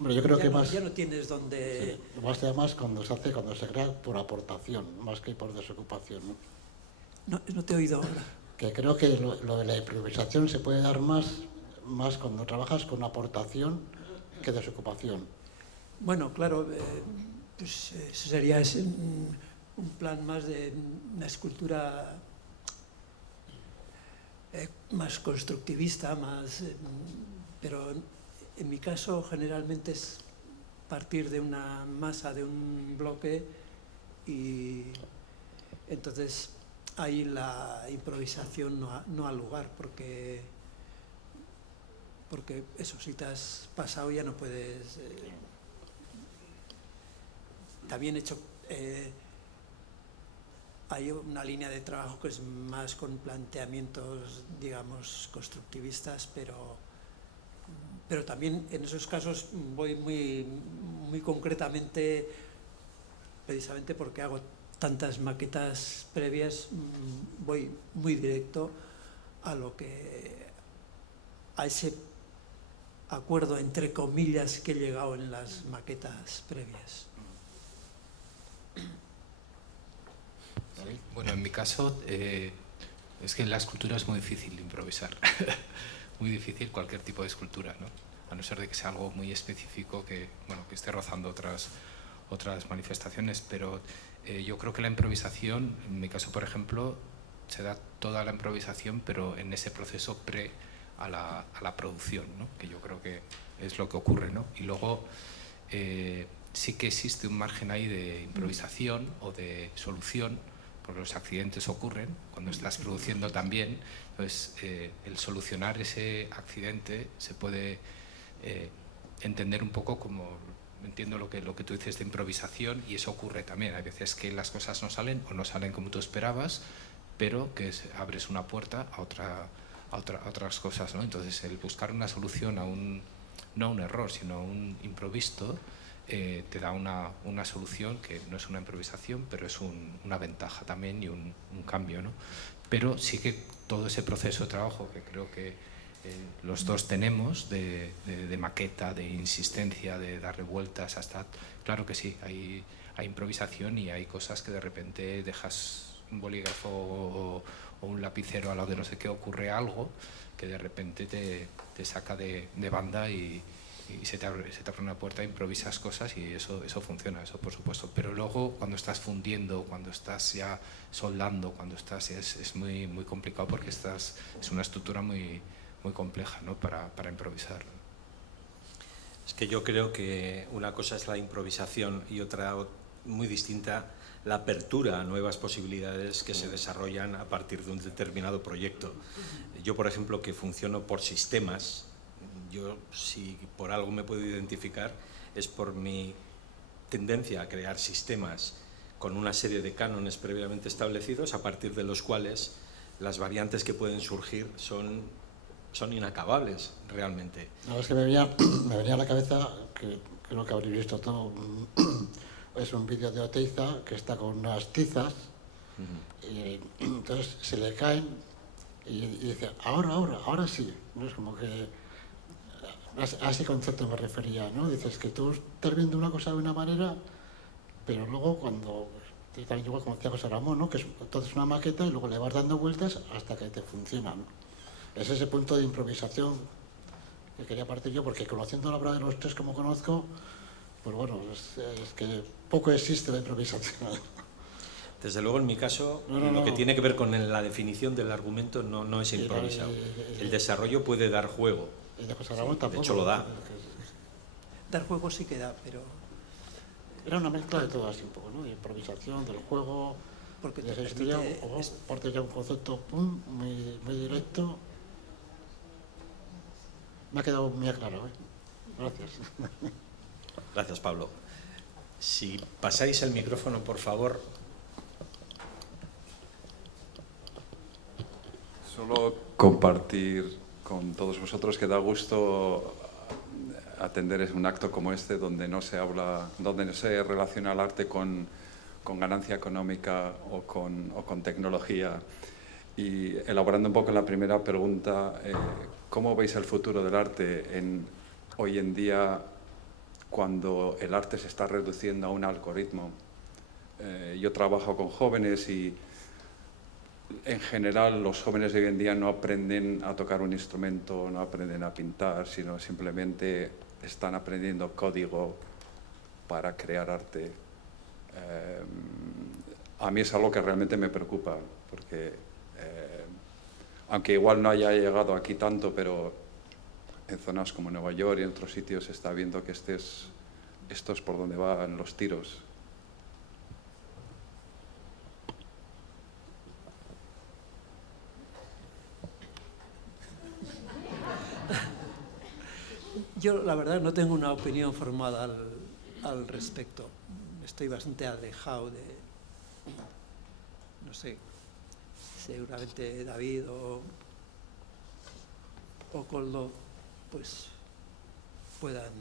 Hombre, yo creo que ya no tienes donde... Sí, más además cuando se crea por aportación, más que por desocupación, ¿no? No te he oído ahora. Que creo que lo de la improvisación se puede dar más cuando trabajas con aportación que desocupación. Bueno, claro, pues eso sería un plan más de una escultura más constructivista, más, pero en mi caso generalmente es partir de una masa, de un bloque, y entonces ahí la improvisación no ha lugar, porque eso, si te has pasado ya no puedes... También he hecho hay una línea de trabajo que es más con planteamientos, digamos, constructivistas, pero también en esos casos voy muy concretamente, precisamente porque hago tantas maquetas previas, voy muy directo a ese acuerdo, entre comillas, que he llegado en las maquetas previas. Bueno, en mi caso es que en la escultura es muy difícil improvisar. Muy difícil cualquier tipo de escultura, ¿no? A no ser de que sea algo muy específico que esté rozando otras manifestaciones, pero yo creo que la improvisación, en mi caso por ejemplo, se da toda la improvisación, pero en ese proceso pre a la producción, ¿no? Que yo creo que es lo que ocurre, ¿no? Y luego sí que existe un margen ahí de improvisación o de solución, porque los accidentes ocurren cuando estás produciendo también. Entonces, el solucionar ese accidente se puede entender un poco como, entiendo lo que tú dices de improvisación, y eso ocurre también. Hay veces que las cosas no salen o no salen como tú esperabas, pero que abres una puerta a otras cosas, ¿no? Entonces, el buscar una solución no a un error, sino a un improviso, te da una solución que no es una improvisación, pero es una ventaja también y un cambio, ¿no? Pero sí que todo ese proceso de trabajo que creo que los dos tenemos, de maqueta, de insistencia, de darle vueltas hasta... Claro que sí, hay improvisación y hay cosas que de repente dejas un bolígrafo o un lapicero al lado de no sé qué, ocurre algo que de repente te saca de banda y se te abre una puerta, improvisas cosas y eso funciona, eso por supuesto. Pero luego cuando estás fundiendo, cuando estás ya soldando, cuando estás es muy complicado, porque es una estructura muy compleja, ¿no? para improvisar. Es que yo creo que una cosa es la improvisación y otra muy distinta, la apertura a nuevas posibilidades que se desarrollan a partir de un determinado proyecto. Yo, por ejemplo, que funciono por sistemas, yo si por algo me puedo identificar es por mi tendencia a crear sistemas con una serie de cánones previamente establecidos, a partir de los cuales las variantes que pueden surgir son inacabables realmente. No, es que me venía a la cabeza, que creo que habréis visto todo, es un vídeo de Oteiza que está con unas tizas, y entonces se le caen y dice, ahora sí, ¿no? Es como que a ese concepto me refería, ¿no? Dices que tú estás viendo una cosa de una manera, pero luego cuando, también igual como decía José Ramón, ¿no? Que es entonces una maqueta y luego le vas dando vueltas hasta que te funciona, ¿no? Es ese punto de improvisación que quería partir yo, porque conociendo la obra de los tres como conozco, pues bueno, es que poco existe la improvisación. Desde luego, en mi caso, lo que tiene que ver con la definición del argumento no es improvisado. El desarrollo puede dar juego. De José Ramón tampoco. De hecho, lo da. Dar juego sí que da, pero... Era una mezcla de todo así un poco, ¿no? De improvisación, del juego, porque de esa historia, o parte ya un concepto muy directo. Me ha quedado muy claro, ¿eh? Gracias. Gracias, Pablo. Si pasáis el micrófono, por favor. Solo compartir con todos vosotros que da gusto atender un acto como este, donde no se relaciona el arte con ganancia económica o con tecnología. Y elaborando un poco la primera pregunta, ¿cómo veis el futuro del arte hoy en día, cuando el arte se está reduciendo a un algoritmo? Yo trabajo con jóvenes y en general los jóvenes de hoy en día no aprenden a tocar un instrumento, no aprenden a pintar, sino simplemente están aprendiendo código para crear arte. A mí es algo que realmente me preocupa, porque aunque igual no haya llegado aquí tanto, pero en zonas como Nueva York y en otros sitios se está viendo que esto es por donde van los tiros. Yo, la verdad, no tengo una opinión formada al respecto. Estoy bastante alejado de... No sé, seguramente David o Koldo pues puedan...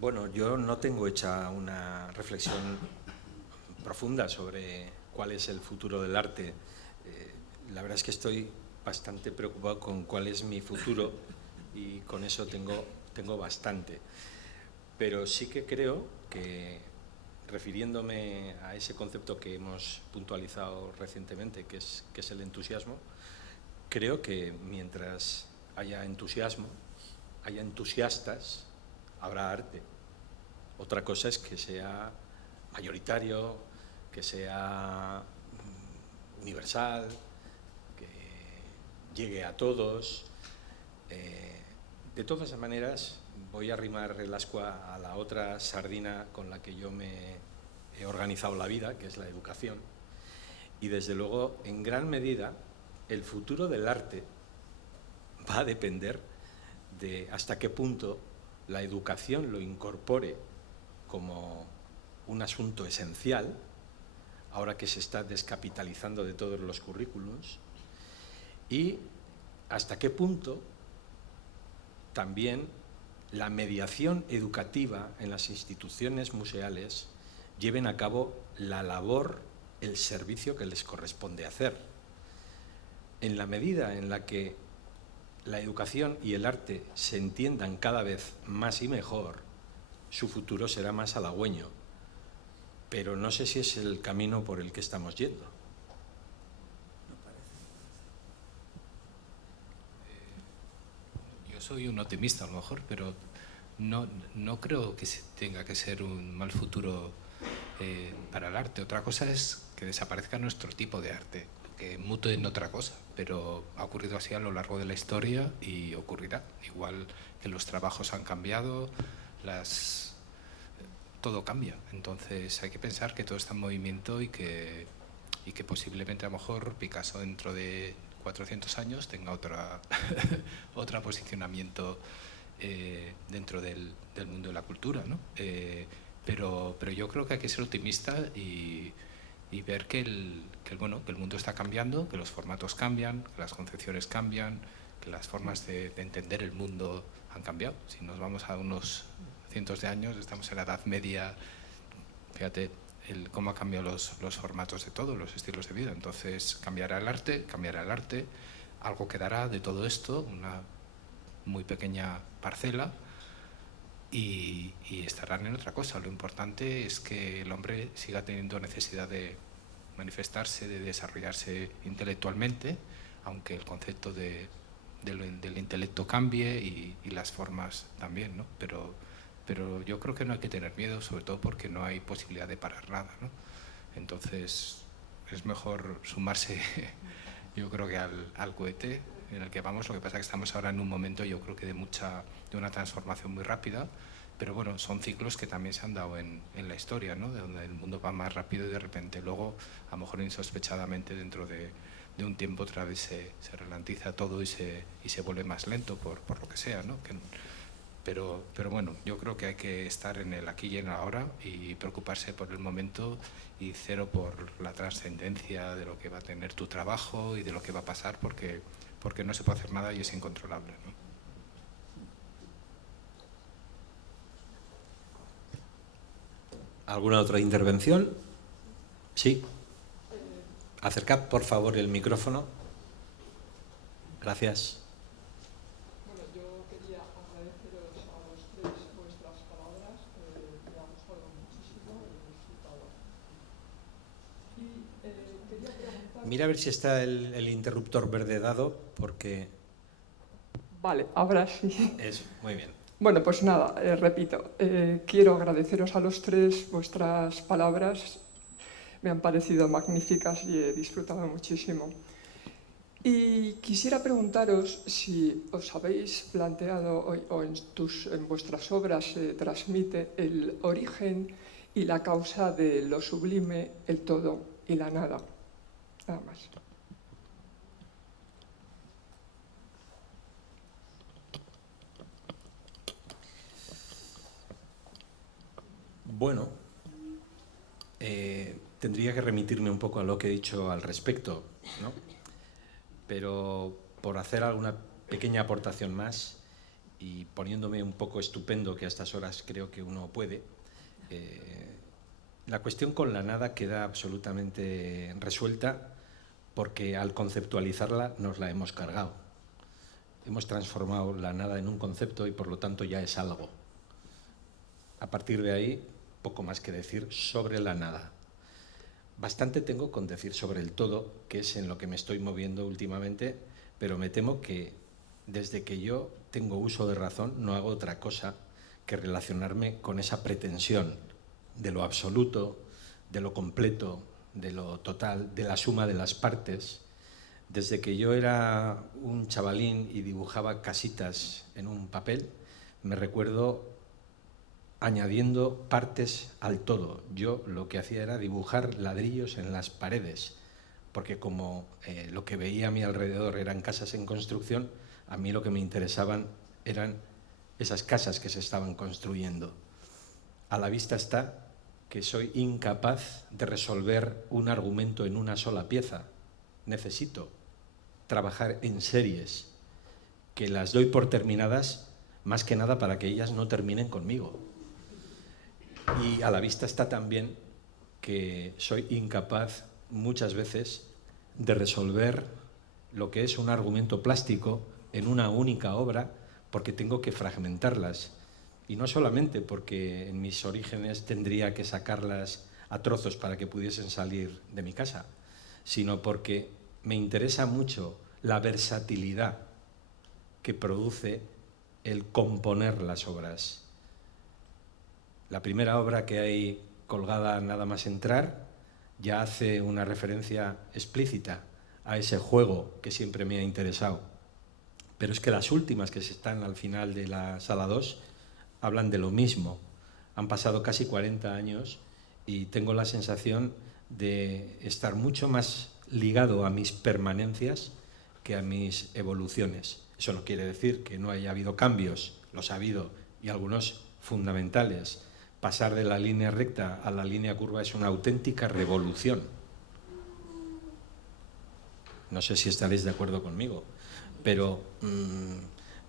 Bueno, yo no tengo hecha una reflexión profunda sobre cuál es el futuro del arte. La verdad es que estoy bastante preocupado con cuál es mi futuro y con eso tengo bastante. Pero sí que creo que, refiriéndome a ese concepto que hemos puntualizado recientemente, que es el entusiasmo, creo que mientras haya entusiasmo, haya entusiastas, habrá arte. Otra cosa es que sea mayoritario, que sea universal, que llegue a todos. De todas maneras, voy a arrimar el ascua a la otra sardina con la que yo me he organizado la vida, que es la educación. Y desde luego, en gran medida, el futuro del arte va a depender de hasta qué punto la educación lo incorpore como un asunto esencial, ahora que se está descapitalizando de todos los currículos, y hasta qué punto también la mediación educativa en las instituciones museales lleven a cabo la labor, el servicio que les corresponde hacer. En la medida en la que la educación y el arte se entiendan cada vez más y mejor, su futuro será más halagüeño. Pero no sé si es el camino por el que estamos yendo. Yo soy un optimista a lo mejor, pero no creo que tenga que ser un mal futuro para el arte. Otra cosa es que desaparezca nuestro tipo de arte, que mute en otra cosa, pero ha ocurrido así a lo largo de la historia y ocurrirá. Igual que los trabajos han cambiado, todo cambia. Entonces hay que pensar que todo está en movimiento y que posiblemente a lo mejor Picasso dentro de 400 años tenga otro posicionamiento dentro del mundo de la cultura, ¿no? Pero yo creo que hay que ser optimista y ver que el mundo está cambiando, que los formatos cambian, que las concepciones cambian, que las formas de entender el mundo han cambiado. Si nos vamos a unos cientos de años, estamos en la Edad Media, fíjate cómo han cambiado los formatos de todo, los estilos de vida. Entonces cambiará el arte, algo quedará de todo esto, una muy pequeña parcela, y estarán en otra cosa. Lo importante es que el hombre siga teniendo necesidad de manifestarse, de desarrollarse intelectualmente, aunque el concepto del intelecto cambie y las formas también, ¿no? Pero yo creo que no hay que tener miedo, sobre todo porque no hay posibilidad de parar nada, ¿no? Entonces es mejor sumarse, yo creo que al cohete en el que vamos. Lo que pasa es que estamos ahora en un momento, yo creo que de una transformación muy rápida, pero bueno, son ciclos que también se han dado en la historia, ¿no? De donde el mundo va más rápido y de repente luego, a lo mejor insospechadamente, dentro de un tiempo otra vez se ralentiza todo y se vuelve más lento por lo que sea, ¿no? Pero bueno, yo creo que hay que estar en el aquí y en el ahora y preocuparse por el momento y cero por la trascendencia de lo que va a tener tu trabajo y de lo que va a pasar, porque no se puede hacer nada y es incontrolable, ¿no? ¿Alguna otra intervención? Sí. Acercad, por favor, el micrófono. Gracias. Bueno, yo quería agradeceros a los tres vuestras palabras, me ha gustado muchísimo y he disfrutado. Y quería preguntar... Mira a ver si está el interruptor verde dado, porque... Vale, ahora sí. Eso, muy bien. Bueno, pues nada, repito, quiero agradeceros a los tres vuestras palabras, me han parecido magníficas y he disfrutado muchísimo. Y quisiera preguntaros si os habéis planteado o en vuestras obras se transmite el origen y la causa de lo sublime, el todo y la nada. Nada más. Bueno, tendría que remitirme un poco a lo que he dicho al respecto, ¿no? Pero por hacer alguna pequeña aportación más y poniéndome un poco estupendo, que a estas horas creo que uno puede, la cuestión con la nada queda absolutamente resuelta porque al conceptualizarla nos la hemos cargado. Hemos transformado la nada en un concepto y por lo tanto ya es algo. A partir de ahí, poco más que decir sobre la nada. Bastante tengo con decir sobre el todo, que es en lo que me estoy moviendo últimamente, pero me temo que desde que yo tengo uso de razón no hago otra cosa que relacionarme con esa pretensión de lo absoluto, de lo completo, de lo total, de la suma de las partes. Desde que yo era un chavalín y dibujaba casitas en un papel, me recuerdo añadiendo partes al todo. Yo lo que hacía era dibujar ladrillos en las paredes, porque como lo que veía a mi alrededor eran casas en construcción, a mí lo que me interesaban eran esas casas que se estaban construyendo. A la vista está que soy incapaz de resolver un argumento en una sola pieza. Necesito trabajar en series, que las doy por terminadas más que nada para que ellas no terminen conmigo. Y a la vista está también que soy incapaz muchas veces de resolver lo que es un argumento plástico en una única obra porque tengo que fragmentarlas. Y no solamente porque en mis orígenes tendría que sacarlas a trozos para que pudiesen salir de mi casa, sino porque me interesa mucho la versatilidad que produce el componer las obras. La primera obra que hay colgada nada más entrar ya hace una referencia explícita a ese juego que siempre me ha interesado. Pero es que las últimas que están al final de la sala 2 hablan de lo mismo. Han pasado casi 40 años y tengo la sensación de estar mucho más ligado a mis permanencias que a mis evoluciones. Eso no quiere decir que no haya habido cambios, los ha habido, y algunos fundamentales. Pasar de la línea recta a la línea curva es una auténtica revolución. No sé si estaréis de acuerdo conmigo, pero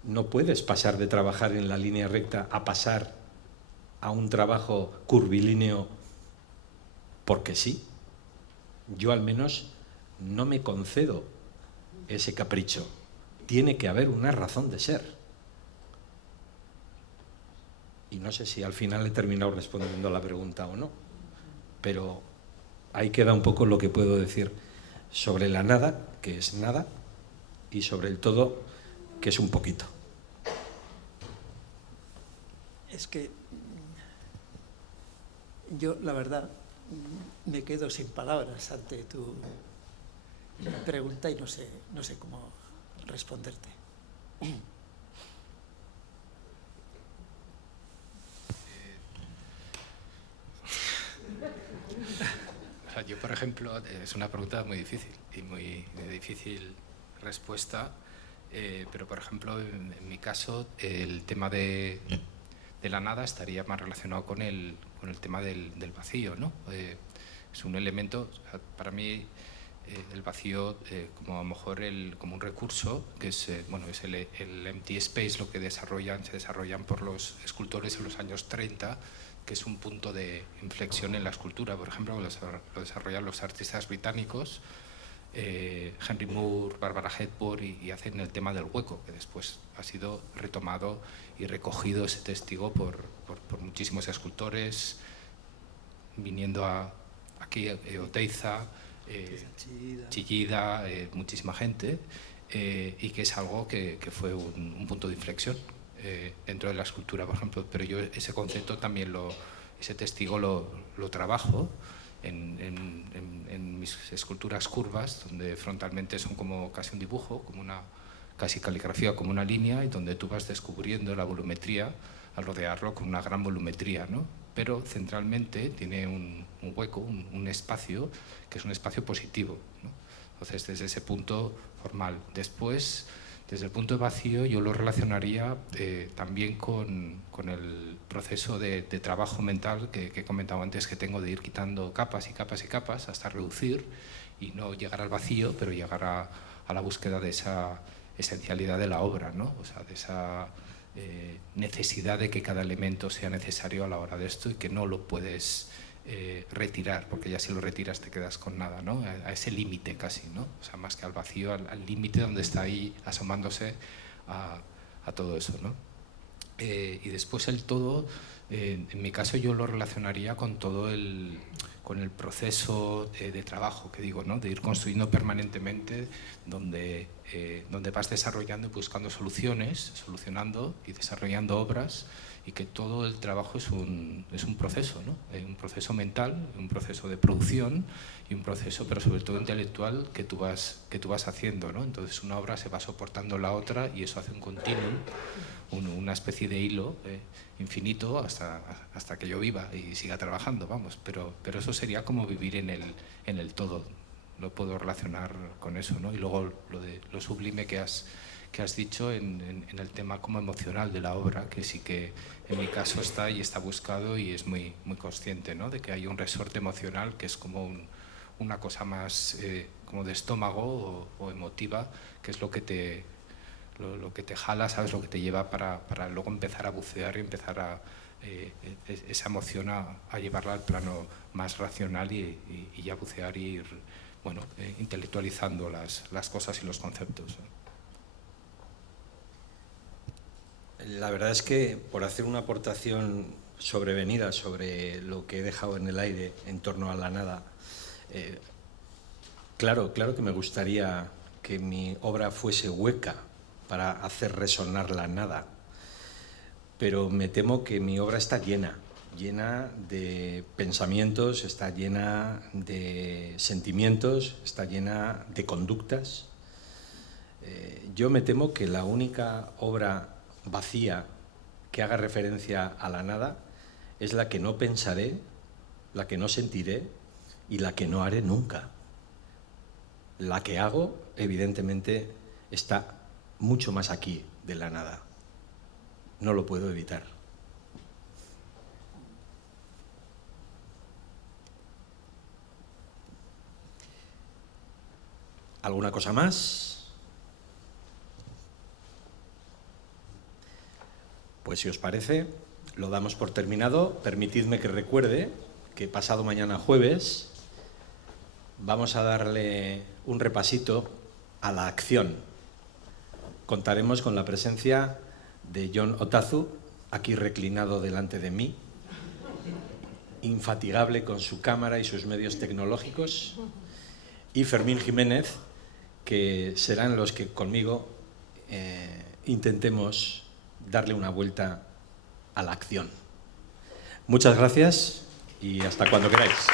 no puedes pasar de trabajar en la línea recta a pasar a un trabajo curvilíneo porque sí. Yo al menos no me concedo ese capricho. Tiene que haber una razón de ser. Y no sé si al final he terminado respondiendo a la pregunta o no, pero ahí queda un poco lo que puedo decir sobre la nada, que es nada, y sobre el todo, que es un poquito. Es que yo, la verdad, me quedo sin palabras ante tu pregunta y no sé cómo responderte. O sea, yo, por ejemplo, es una pregunta muy difícil y muy de difícil respuesta, pero, por ejemplo, en mi caso, el tema de la nada estaría más relacionado con el tema del vacío, ¿no? Es un elemento, o sea, para mí, el vacío como a lo mejor como un recurso que es, bueno, es el empty space, lo que se desarrollan por los escultores en los años 30, que es un punto de inflexión en la escultura. Por ejemplo, lo desarrollan los artistas británicos, Henry Moore, Barbara Hepworth, y hacen el tema del hueco, que después ha sido retomado y recogido ese testigo por muchísimos escultores, viniendo aquí Oteiza, Chillida, muchísima gente, y que es algo que fue un punto de inflexión dentro de la escultura, por ejemplo. Pero yo ese concepto también, ese testigo lo trabajo en mis esculturas curvas, donde frontalmente son como casi un dibujo, como una casi caligrafía, como una línea, y donde tú vas descubriendo la volumetría al rodearlo con una gran volumetría, ¿no? Pero centralmente tiene un hueco, un espacio, que es un espacio positivo, ¿no? Entonces, desde ese punto formal. Después, Desde el punto de vacío yo lo relacionaría también con el proceso de trabajo mental que he comentado antes, que tengo de ir quitando capas y capas y capas hasta reducir y no llegar al vacío, pero llegar a la búsqueda de esa esencialidad de la obra, ¿no? O sea, de esa necesidad de que cada elemento sea necesario a la hora de esto y que no lo puedes retirar, porque ya si lo retiras te quedas con nada, ¿no? A ese límite casi, ¿no? O sea, más que al vacío, al límite donde está ahí asomándose a todo eso, ¿no? Y después el todo, en mi caso yo lo relacionaría con todo con el proceso de trabajo, que digo, ¿no? De ir construyendo permanentemente, donde vas desarrollando y buscando soluciones, solucionando y desarrollando obras, y que todo el trabajo es un proceso, ¿no? Un proceso mental, un proceso de producción y un proceso, pero sobre todo intelectual, que tú vas haciendo, ¿no? Entonces una obra se va soportando la otra y eso hace un continuum, una especie de hilo infinito hasta que yo viva y siga trabajando, vamos. Pero eso sería como vivir en el todo. Lo puedo relacionar con eso, ¿no? Y luego lo sublime que has dicho en el tema como emocional de la obra, que sí que en mi caso está buscado y es muy, muy consciente, ¿no? De que hay un resorte emocional que es como una cosa más como de estómago o emotiva, que es lo que te jala, ¿sabes? Lo que te lleva para luego empezar a bucear y empezar esa emoción a llevarla al plano más racional y ya bucear y ir, bueno, intelectualizando las cosas y los conceptos. La verdad es que, por hacer una aportación sobrevenida sobre lo que he dejado en el aire en torno a la nada, claro que me gustaría que mi obra fuese hueca para hacer resonar la nada, pero me temo que mi obra está llena de pensamientos, está llena de sentimientos, está llena de conductas. Yo me temo que la única obra vacía que haga referencia a la nada es la que no pensaré, la que no sentiré y la que no haré nunca. La que hago, evidentemente, está mucho más aquí de la nada. No lo puedo evitar. ¿Alguna cosa más? Pues si os parece, lo damos por terminado. Permitidme que recuerde que pasado mañana jueves vamos a darle un repasito a la acción. Contaremos con la presencia de Jon Otazu, aquí reclinado delante de mí, infatigable con su cámara y sus medios tecnológicos, y Fermín Jiménez, que serán los que conmigo intentemos darle una vuelta a la acción. Muchas gracias y hasta cuando queráis.